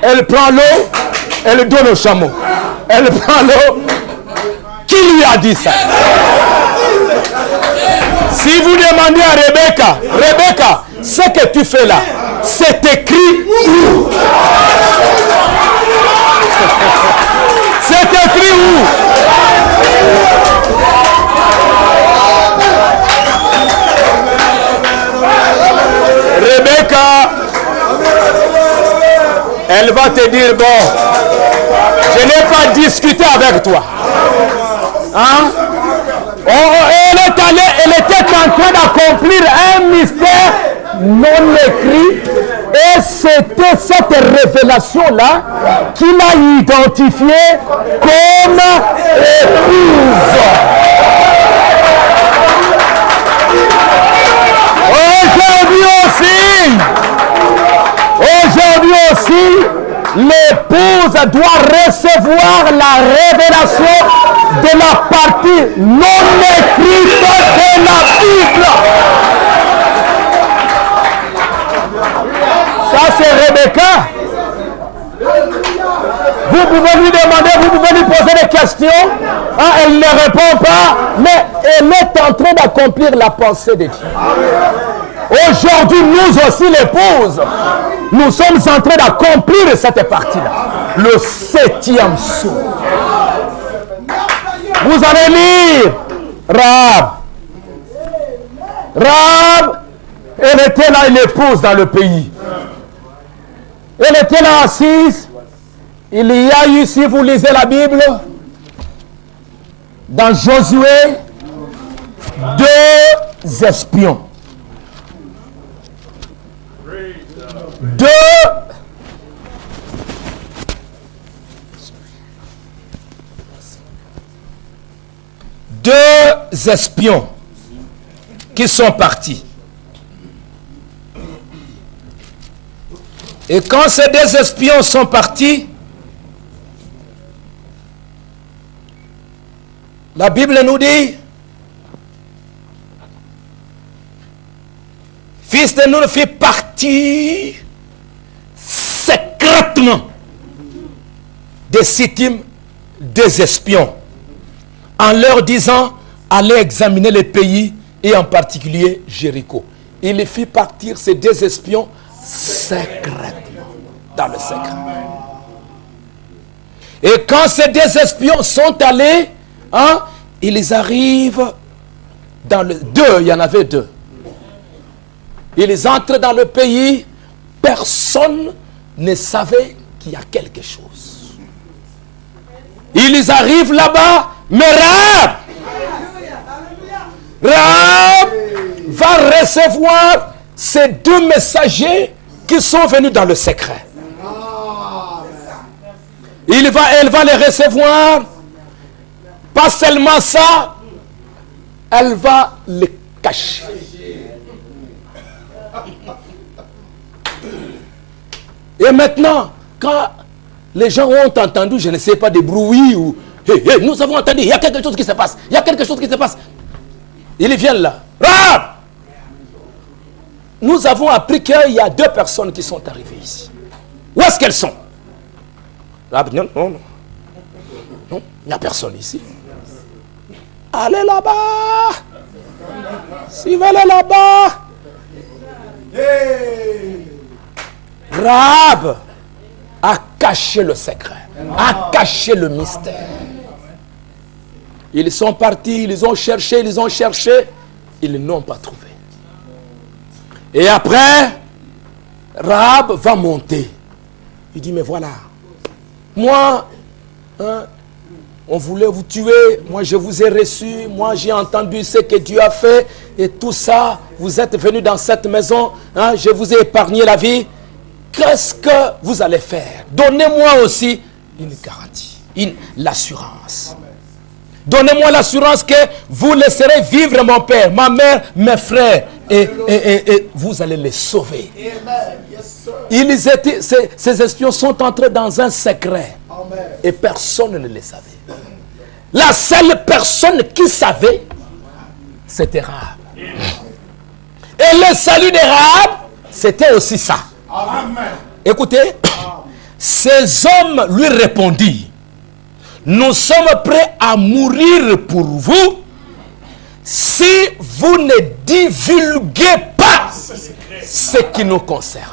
Elle prend l'eau, elle donne au chameau. Elle prend l'eau. Qui lui a dit ça? Si vous demandez à Rebecca, ce que tu fais là, c'est écrit où? C'est écrit où? Rebecca, elle va te dire, bon, je n'ai pas discuté avec toi. Hein? Elle était en train d'accomplir un mystère non écrit. Et c'était cette révélation-là qu'il a identifiée comme épouse. Aujourd'hui aussi, l'épouse doit recevoir la révélation de la partie non écrite de la Bible. Ça, c'est Rebecca. Vous pouvez lui demander, vous pouvez lui poser des questions. Hein, elle ne répond pas, mais elle est en train d'accomplir la pensée de Dieu. Aujourd'hui, nous aussi, l'épouse, nous sommes en train d'accomplir cette partie-là. Le 7e sceau. Vous allez lire Rahab. Rahab, elle était là, une épouse dans le pays. Elle était là assise. Il y a eu, si vous lisez la Bible, dans Josué, 2 espions. Deux espions qui sont partis. Et quand ces 2 espions sont partis, la Bible nous dit, fils de Nun fit partir secrètement de Sittim 2 espions, en leur disant, allez examiner les pays, et en particulier Jéricho. Il fit partir ces 2 espions secrètement, dans le secret. Et quand ces 2 espions sont allés, hein, ils arrivent dans le... il y en avait 2. Ils entrent dans le pays, personne ne savait qu'il y a quelque chose. Ils arrivent là-bas, mais Rahab va recevoir ces 2 messagers qui sont venus dans le secret. Elle va les recevoir. Pas seulement ça, elle va les cacher. Et maintenant, quand les gens ont entendu, je ne sais pas, des bruits ou hey, nous avons entendu, il y a quelque chose qui se passe, il y a quelque chose qui se passe. Ils viennent là. Rahab! Nous avons appris qu'il y a 2 personnes qui sont arrivées ici. Où est-ce qu'elles sont? Rahab, non, il n'y a personne ici. Allez là-bas. Si vous allez là-bas. Rahab a caché le secret, a caché le mystère. Ils sont partis, ils ont cherché, ils n'ont pas trouvé. Et après, Rahab va monter. Il dit, mais voilà, moi, on voulait vous tuer, moi je vous ai reçu, moi j'ai entendu ce que Dieu a fait, et tout ça, vous êtes venus dans cette maison, je vous ai épargné la vie. Qu'est-ce que vous allez faire? Donnez-moi aussi une garantie, l'assurance. Donnez-moi l'assurance que vous laisserez vivre mon père, ma mère, mes frères, et vous allez les sauver. Ces espions sont entrés dans un secret, et personne ne les savait. La seule personne qui savait, c'était Rahab. Et le salut de Rahab, c'était aussi ça. Écoutez, ces hommes lui répondirent, nous sommes prêts à mourir pour vous si vous ne divulguez pas ce qui nous concerne.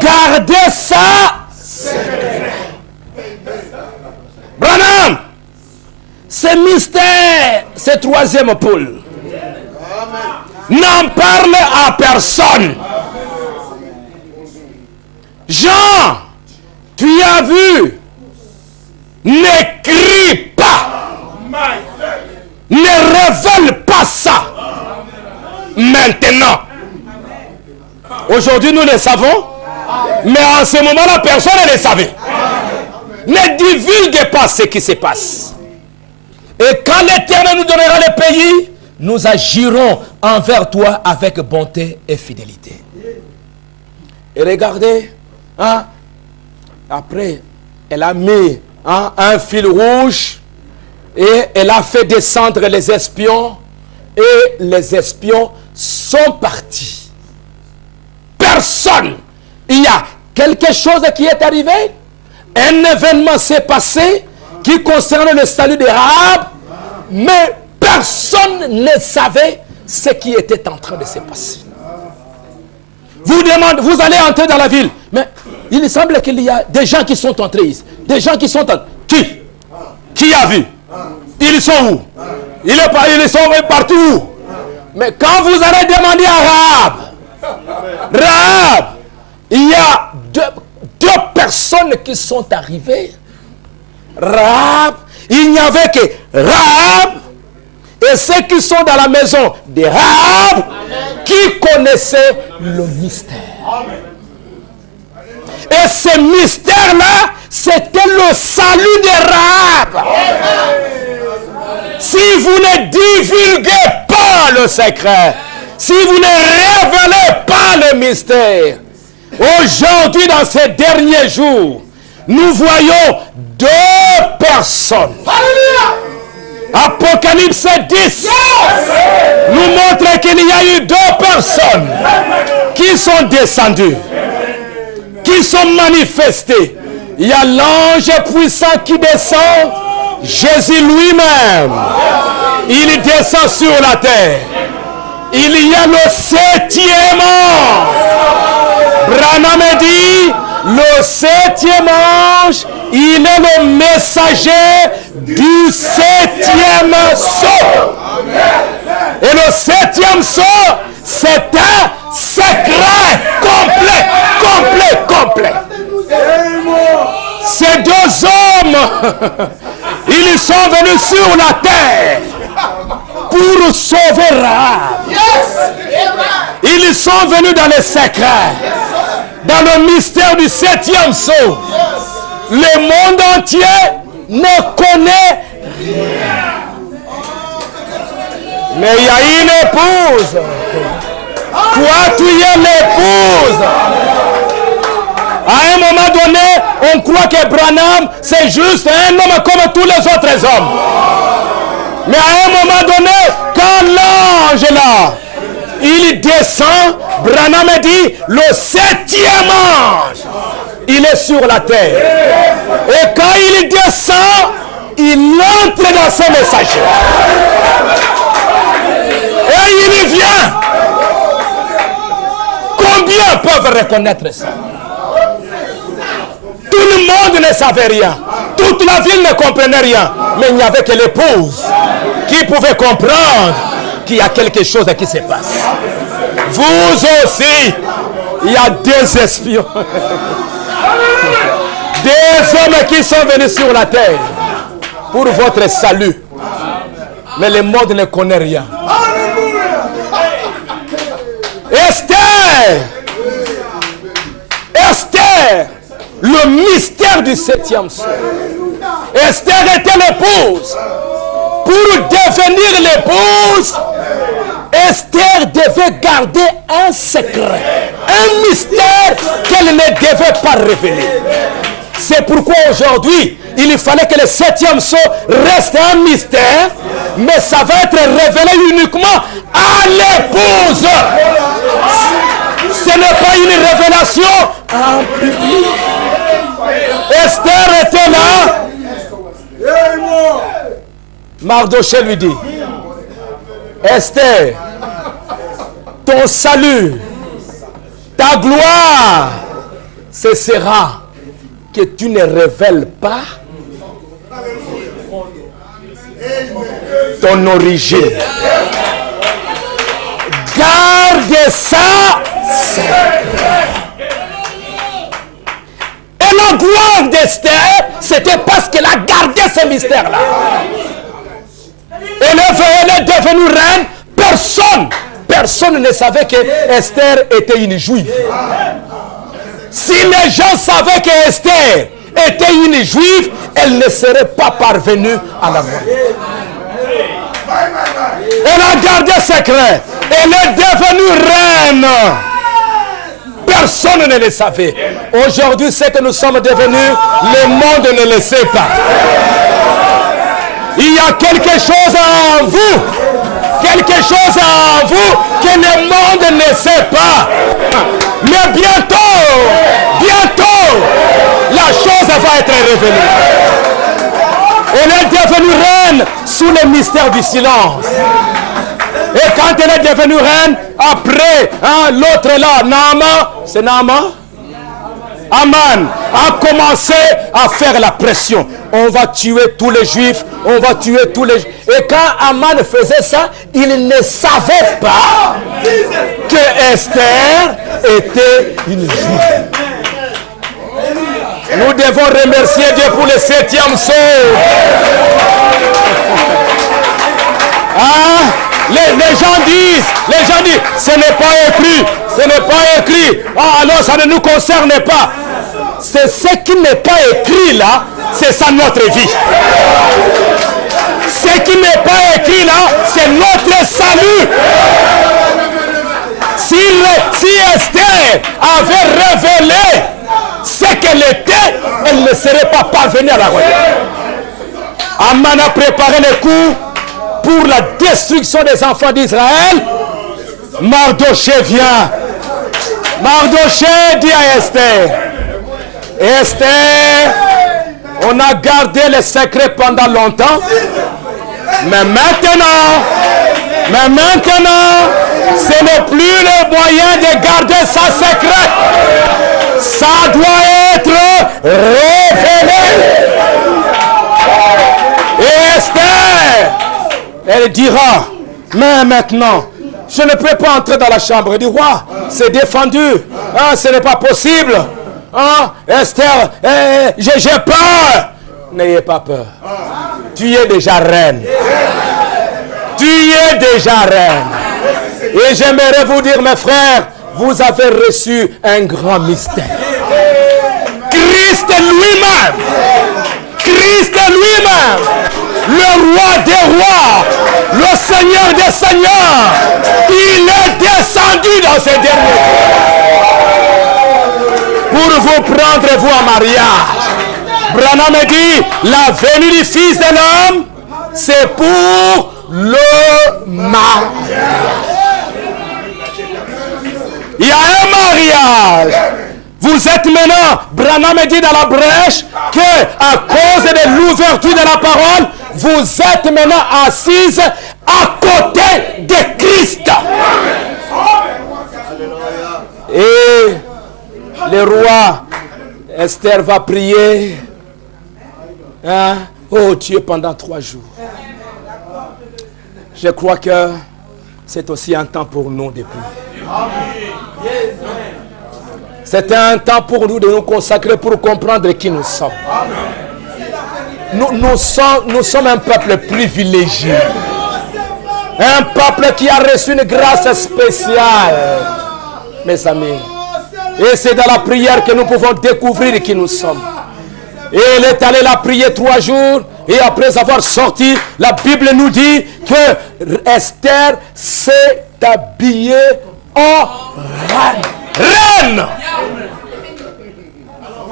Gardez ça secret. Branham, ce mystère, ce troisième pôle, n'en parle à personne. Jean, tu as vu, n'écris pas, ne révèle pas ça. Maintenant, aujourd'hui nous le savons, mais en ce moment-là, personne ne le savait. Ne divulguez pas ce qui se passe. Et quand l'Éternel nous donnera le pays, nous agirons envers toi avec bonté et fidélité. Et regardez, hein, après, elle a mis un fil rouge et elle a fait descendre les espions et les espions sont partis. Personne. Il y a quelque chose qui est arrivé. Un événement s'est passé qui concerne le salut de Rahab, mais personne ne savait ce qui était en train de se passer. Vous demandez, vous allez entrer dans la ville, mais il semble qu'il y a des gens qui sont entrés ici. Des gens qui sont entrés. Qui a vu? Ils sont où? Ils sont partout. Mais quand vous allez demander à Rahab, il y a deux personnes qui sont arrivées. Rahab, il n'y avait que Rahab et ceux qui sont dans la maison de Rahab qui connaissaient le mystère. Et ce mystère-là, c'était le salut de Rahab. Si vous ne divulguez pas le secret, si vous ne révélez pas le mystère, aujourd'hui, dans ces derniers jours, nous voyons deux personnes. Apocalypse 10 nous montre qu'il y a eu deux personnes qui sont descendues, qui sont manifestées. Il y a l'ange puissant qui descend, Jésus lui-même. Il descend sur la terre. Il y a le septième ange. Branham dit, le septième ange, il est le messager du septième sceau. Et le septième sceau, c'est un secret complet. Ces deux hommes, ils sont venus sur la terre pour sauver Rahab. Ils sont venus dans les secrets, dans le mystère du septième sceau. Le monde entier ne connaît rien. Mais il y a une épouse. Toi, tu es l'épouse. À un moment donné, on croit que Branham, c'est juste un homme comme tous les autres hommes. Mais à un moment donné, quand l'ange là, il descend, Branham dit, le septième ange, il est sur la terre. Et quand il descend, il entre dans ses messagers. Et il y vient. Combien peuvent reconnaître ça? Tout le monde ne savait rien. Toute la ville ne comprenait rien. Mais il n'y avait que l'épouse qui pouvait comprendre qu'il y a quelque chose qui se passe. Vous aussi, il y a des espions. Des hommes qui sont venus sur la terre pour votre salut. Mais le monde ne connaît rien. Esther, le mystère du septième sceau. Esther était l'épouse. Pour devenir l'épouse, Esther devait garder un secret, un mystère qu'elle ne devait pas révéler. C'est pourquoi aujourd'hui, il fallait que le 7e sceau reste un mystère, mais ça va être révélé uniquement à l'épouse. Ce n'est pas une révélation en public. Esther était là. Mardochée lui dit, Esther, ton salut, ta gloire, ce sera que tu ne révèles pas ton origine. Garde ça secret. Et la gloire d'Esther, c'était parce qu'elle a gardé ce mystère-là. Elle est devenue reine. Personne ne savait que Esther était une juive. Si les gens savaient que Esther était une juive, elle ne serait pas parvenue à la gloire. Elle a gardé secret. Elle est devenue reine. Personne ne le savait. Aujourd'hui, ce que nous sommes devenus, le monde ne le sait pas. Il y a quelque chose en vous. Quelque chose en vous que le monde ne sait pas. Mais bientôt, la chose va être révélée. Elle est devenue reine sous le mystère du silence. Et quand elle est devenue reine, après, l'autre là, Naaman, c'est Naaman? Aman a commencé à faire la pression. On va tuer tous les juifs, on va tuer tous les juifs. Et quand Aman faisait ça, il ne savait pas que Esther était une juive. Nous devons remercier Dieu pour le 7e sceau. Les gens disent, ce n'est pas écrit, alors ça ne nous concerne pas. C'est ce qui n'est pas écrit là, c'est ça notre vie. Ce qui n'est pas écrit là, c'est notre salut. Si Esther avait révélé ce qu'elle était, elle ne serait pas parvenue à la royauté. Aman a préparé le coup pour la destruction des enfants d'Israël. Mardochée vient. Mardochée dit à Esther, Esther, on a gardé le secret pendant longtemps, mais maintenant, ce n'est plus le moyen de garder ça secret. Ça doit être révélé. Et Esther, elle dira, mais maintenant, je ne peux pas entrer dans la chambre du roi. C'est défendu. Ce n'est pas possible. Esther, j'ai peur. N'ayez pas peur. Tu es déjà reine. Et j'aimerais vous dire, mes frères, vous avez reçu un grand mystère. Christ lui-même, le roi des rois, le Seigneur des seigneurs, il est descendu dans ces derniers pour vous prendre vous en mariage. Branham dit, la venue du Fils de l'homme, c'est pour le mariage. Il y a un mariage. Vous êtes maintenant, Branham dit dans la brèche, que à cause de l'ouverture de la parole, vous êtes maintenant assise à côté de Christ. Et le roi, Esther va prier. Oh Dieu, pendant 3 jours. Je crois que c'est aussi un temps pour nous de prier. C'est un temps pour nous de nous consacrer pour comprendre qui nous sommes. Nous sommes un peuple privilégié. Un peuple qui a reçu une grâce spéciale, mes amis. Et c'est dans la prière que nous pouvons découvrir qui nous sommes. Et elle est allée la prier 3 jours. Et après avoir sorti, la Bible nous dit que Esther s'est habillée en reine. Reine!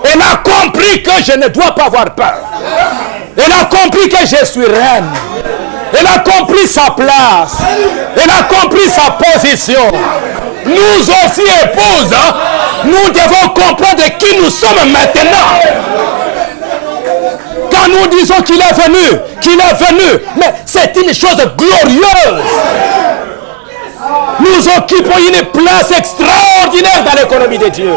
Elle a compris que je ne dois pas avoir peur. Elle a compris que je suis reine. Elle a compris sa place. Elle a compris sa position. Nous aussi, épouses, nous devons comprendre qui nous sommes maintenant. Quand nous disons qu'il est venu, mais c'est une chose glorieuse. Nous occupons une place extraordinaire dans l'économie de Dieu.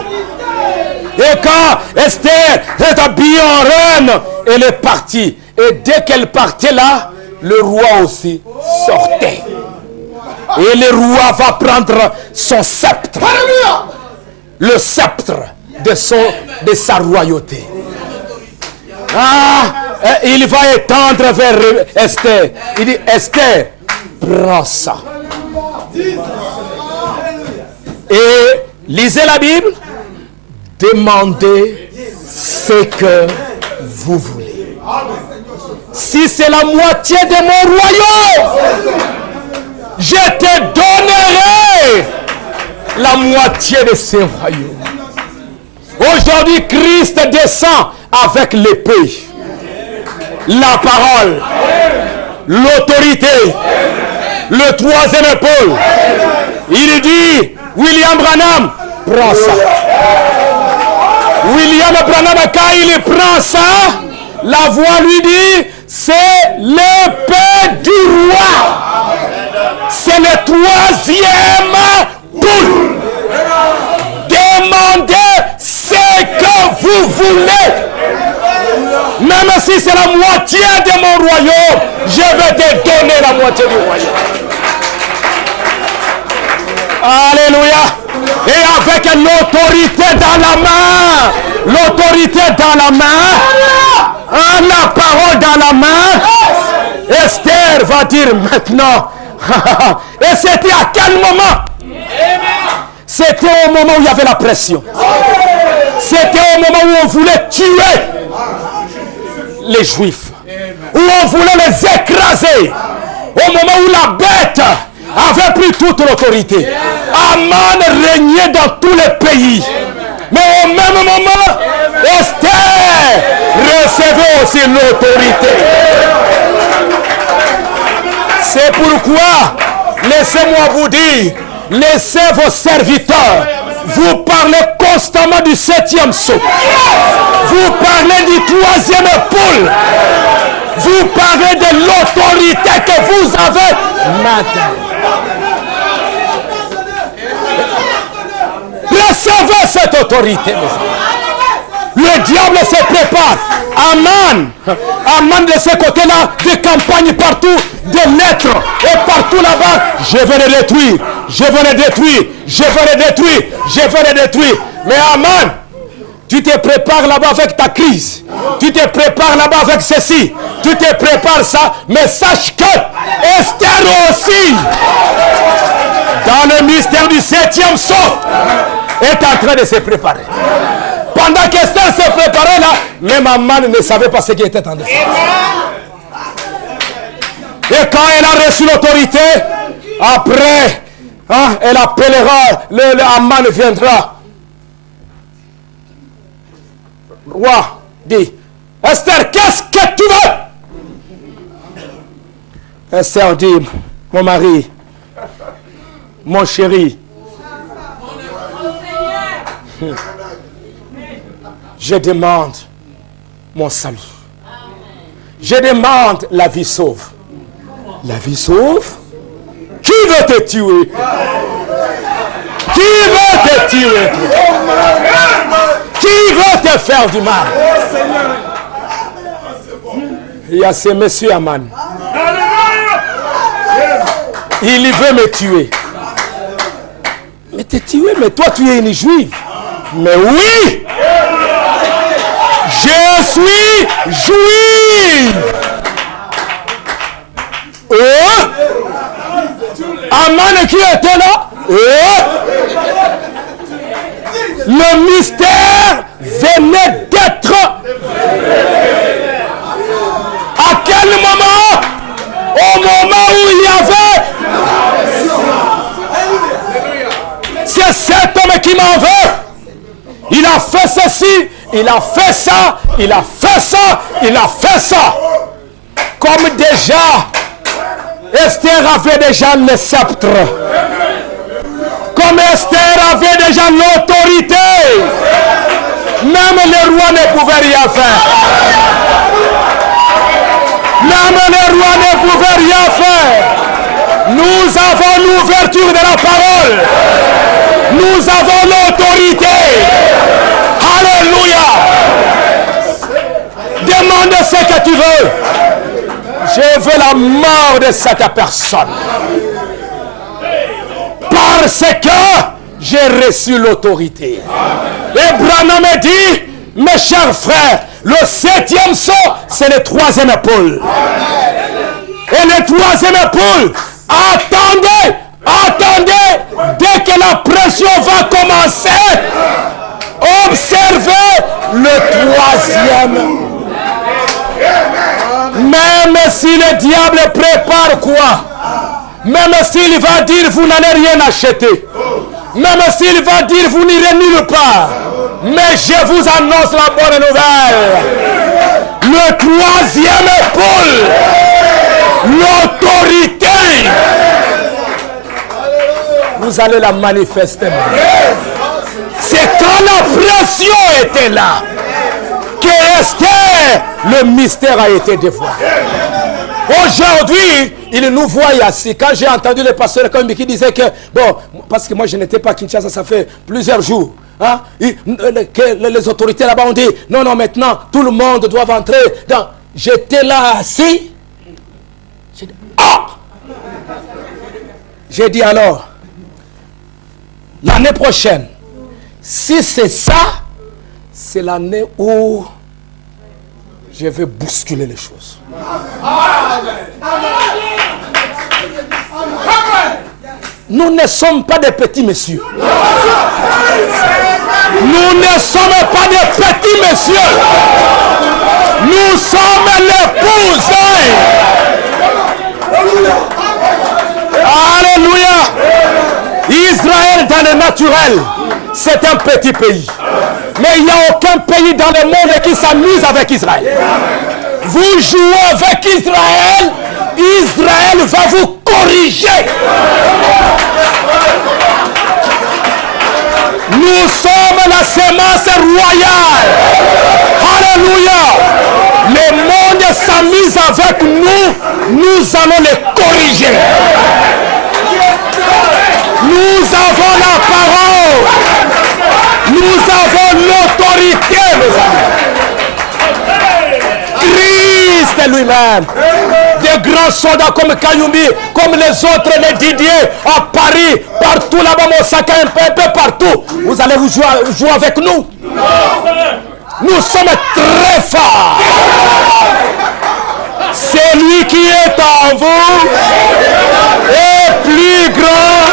Et quand Esther est habillée en reine, elle est partie. Et dès qu'elle partait là, le roi aussi sortait. Et le roi va prendre son sceptre. Le sceptre de sa royauté. Il va étendre vers Esther. Il dit, Esther, prends ça. Et lisez la Bible. Demandez ce que vous voulez. Si c'est la moitié de mon royaume, je te donnerai la moitié de ce royaume. Aujourd'hui, Christ descend avec l'épée, la parole, l'autorité, le troisième épaule. Il dit, William Branham, prends ça. William Branham, quand il prend ça, la voix lui dit, c'est l'épée du roi. C'est le troisième poule. Demandez ce que vous voulez. Même si c'est la moitié de mon royaume, je vais te donner la moitié du royaume. Alléluia. Et avec l'autorité dans la main, l'autorité dans la main, la parole dans la main, Esther va dire maintenant. Et c'était à quel moment? C'était au moment où il y avait la pression. C'était au moment où on voulait tuer les Juifs. Où on voulait les écraser. Au moment où la bête avait pris toute l'autorité. Aman régnait dans tous les pays. Mais au même moment, Esther recevait aussi l'autorité. C'est pourquoi, laissez-moi vous dire, laissez vos serviteurs vous parler constamment du 7e sceau. Vous parlez du 3e épaule. Vous parlez de l'autorité que vous avez maintenant. Recevez cette autorité, mes amis. Le diable se prépare. Aman de ce côté-là, des campagnes partout, des lettres. Et partout là-bas, je vais les détruire. Je vais les détruire. Je vais les détruire. Je vais les détruire. Mais Aman, tu te prépares là-bas avec ta crise. Tu te prépares là-bas avec ceci. Tu te prépares ça. Mais sache que Esther aussi, dans le mystère du 7e sceau, est en train de se préparer. Pendant qu'Esther se préparait là, même Aman ne savait pas ce qui était en train de faire. Et quand elle a reçu l'autorité, après, elle appellera, le Aman viendra. Roi dit, Esther, qu'est-ce que tu veux? Esther dit, mon mari, mon chéri, je demande mon salut. Je demande la vie sauve. La vie sauve? Qui veut te tuer? Qui veut te tuer? Qui veut te faire du mal? Il y a ce monsieur Aman. Il veut me tuer. Mais te tuer, mais toi tu es une juive. Mais oui! Je suis juif. Aman qui était là. Le mystère venait d'être. À quel moment? Au moment où il y avait. C'est cet homme qui m'en veut. Il a fait ceci il a fait ça, il a fait ça, il a fait ça. Comme déjà, Esther avait déjà le sceptre. Comme Esther avait déjà l'autorité. Même les rois ne pouvaient rien faire. Même les rois ne pouvaient rien faire. Nous avons l'ouverture de la parole. Nous avons l'autorité. Alléluia. Demande ce que tu veux. Je veux la mort de cette personne. Parce que j'ai reçu l'autorité. Et Branham me dit, mes chers frères, le 7e saut, c'est le 3e épaule. Et le 3e épaule, attendez, dès que la pression va commencer, observez le 3e. Même si le diable prépare quoi? Même s'il va dire vous n'allez rien acheter. Même s'il va dire vous n'irez nulle part. Mais je vous annonce la bonne nouvelle. Le 3e épaule. L'autorité. Vous allez la manifester. C'est quand la pression était là que Esther, le mystère a été dévoilé. Aujourd'hui, il nous voit ici. Quand j'ai entendu le pasteur qui disait que, bon, parce que moi je n'étais pas à Kinshasa, ça fait plusieurs jours. Hein, que les autorités là-bas ont dit, non, maintenant, tout le monde doit entrer dans... J'étais là assis. J'ai dit, ah! J'ai dit alors, l'année prochaine, si c'est ça, c'est l'année où je vais bousculer les choses. Nous ne sommes pas des petits messieurs. Nous ne sommes pas des petits messieurs. Nous sommes l'épouse. Alléluia. Israël dans le naturel, c'est un petit pays. Mais il n'y a aucun pays dans le monde qui s'amuse avec Israël. Vous jouez avec Israël, Israël va vous corriger. Nous sommes la semence royale. Alléluia. Le monde s'amuse avec nous, nous allons les corriger. Nous avons la parole. Nous avons l'autorité, mes amis. Christ lui-même. Des grands soldats comme Kayumbi, comme les autres, les Didier, à Paris, partout là-bas, Mosaka, un peu partout. Vous allez vous jouer avec nous. Nous sommes très forts. Celui qui est en vous est plus grand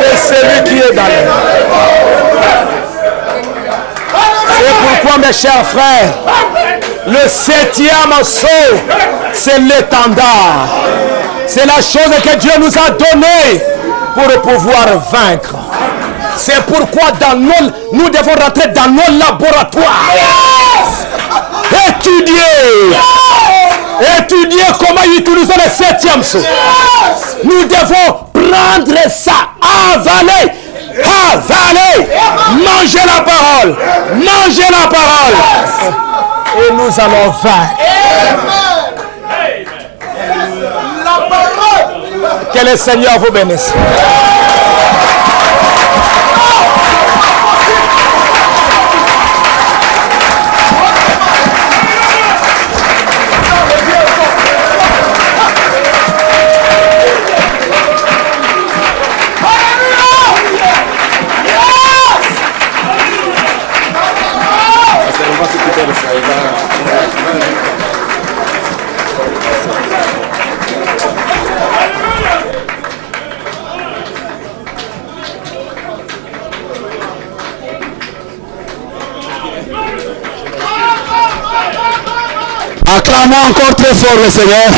que celui qui est dans le monde. C'est pourquoi, mes chers frères, le 7e saut, c'est l'étendard. C'est la chose que Dieu nous a donnée pour pouvoir vaincre. C'est pourquoi nous devons rentrer dans nos laboratoires. Étudier comment utiliser le 7e saut. Nous devons prendre ça, avaler, manger la parole, et nous allons vaincre. Que le Seigneur vous bénisse. Acclamons encore très fort le Seigneur.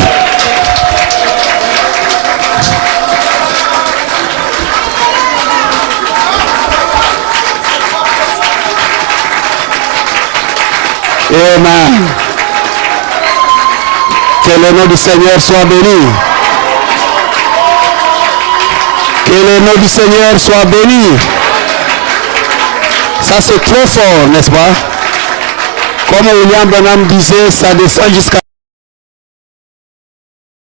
Amen. Que le nom du Seigneur soit béni. Que le nom du Seigneur soit béni. Ça c'est trop fort, n'est-ce pas? Comme William Branham disait, ça descend jusqu'à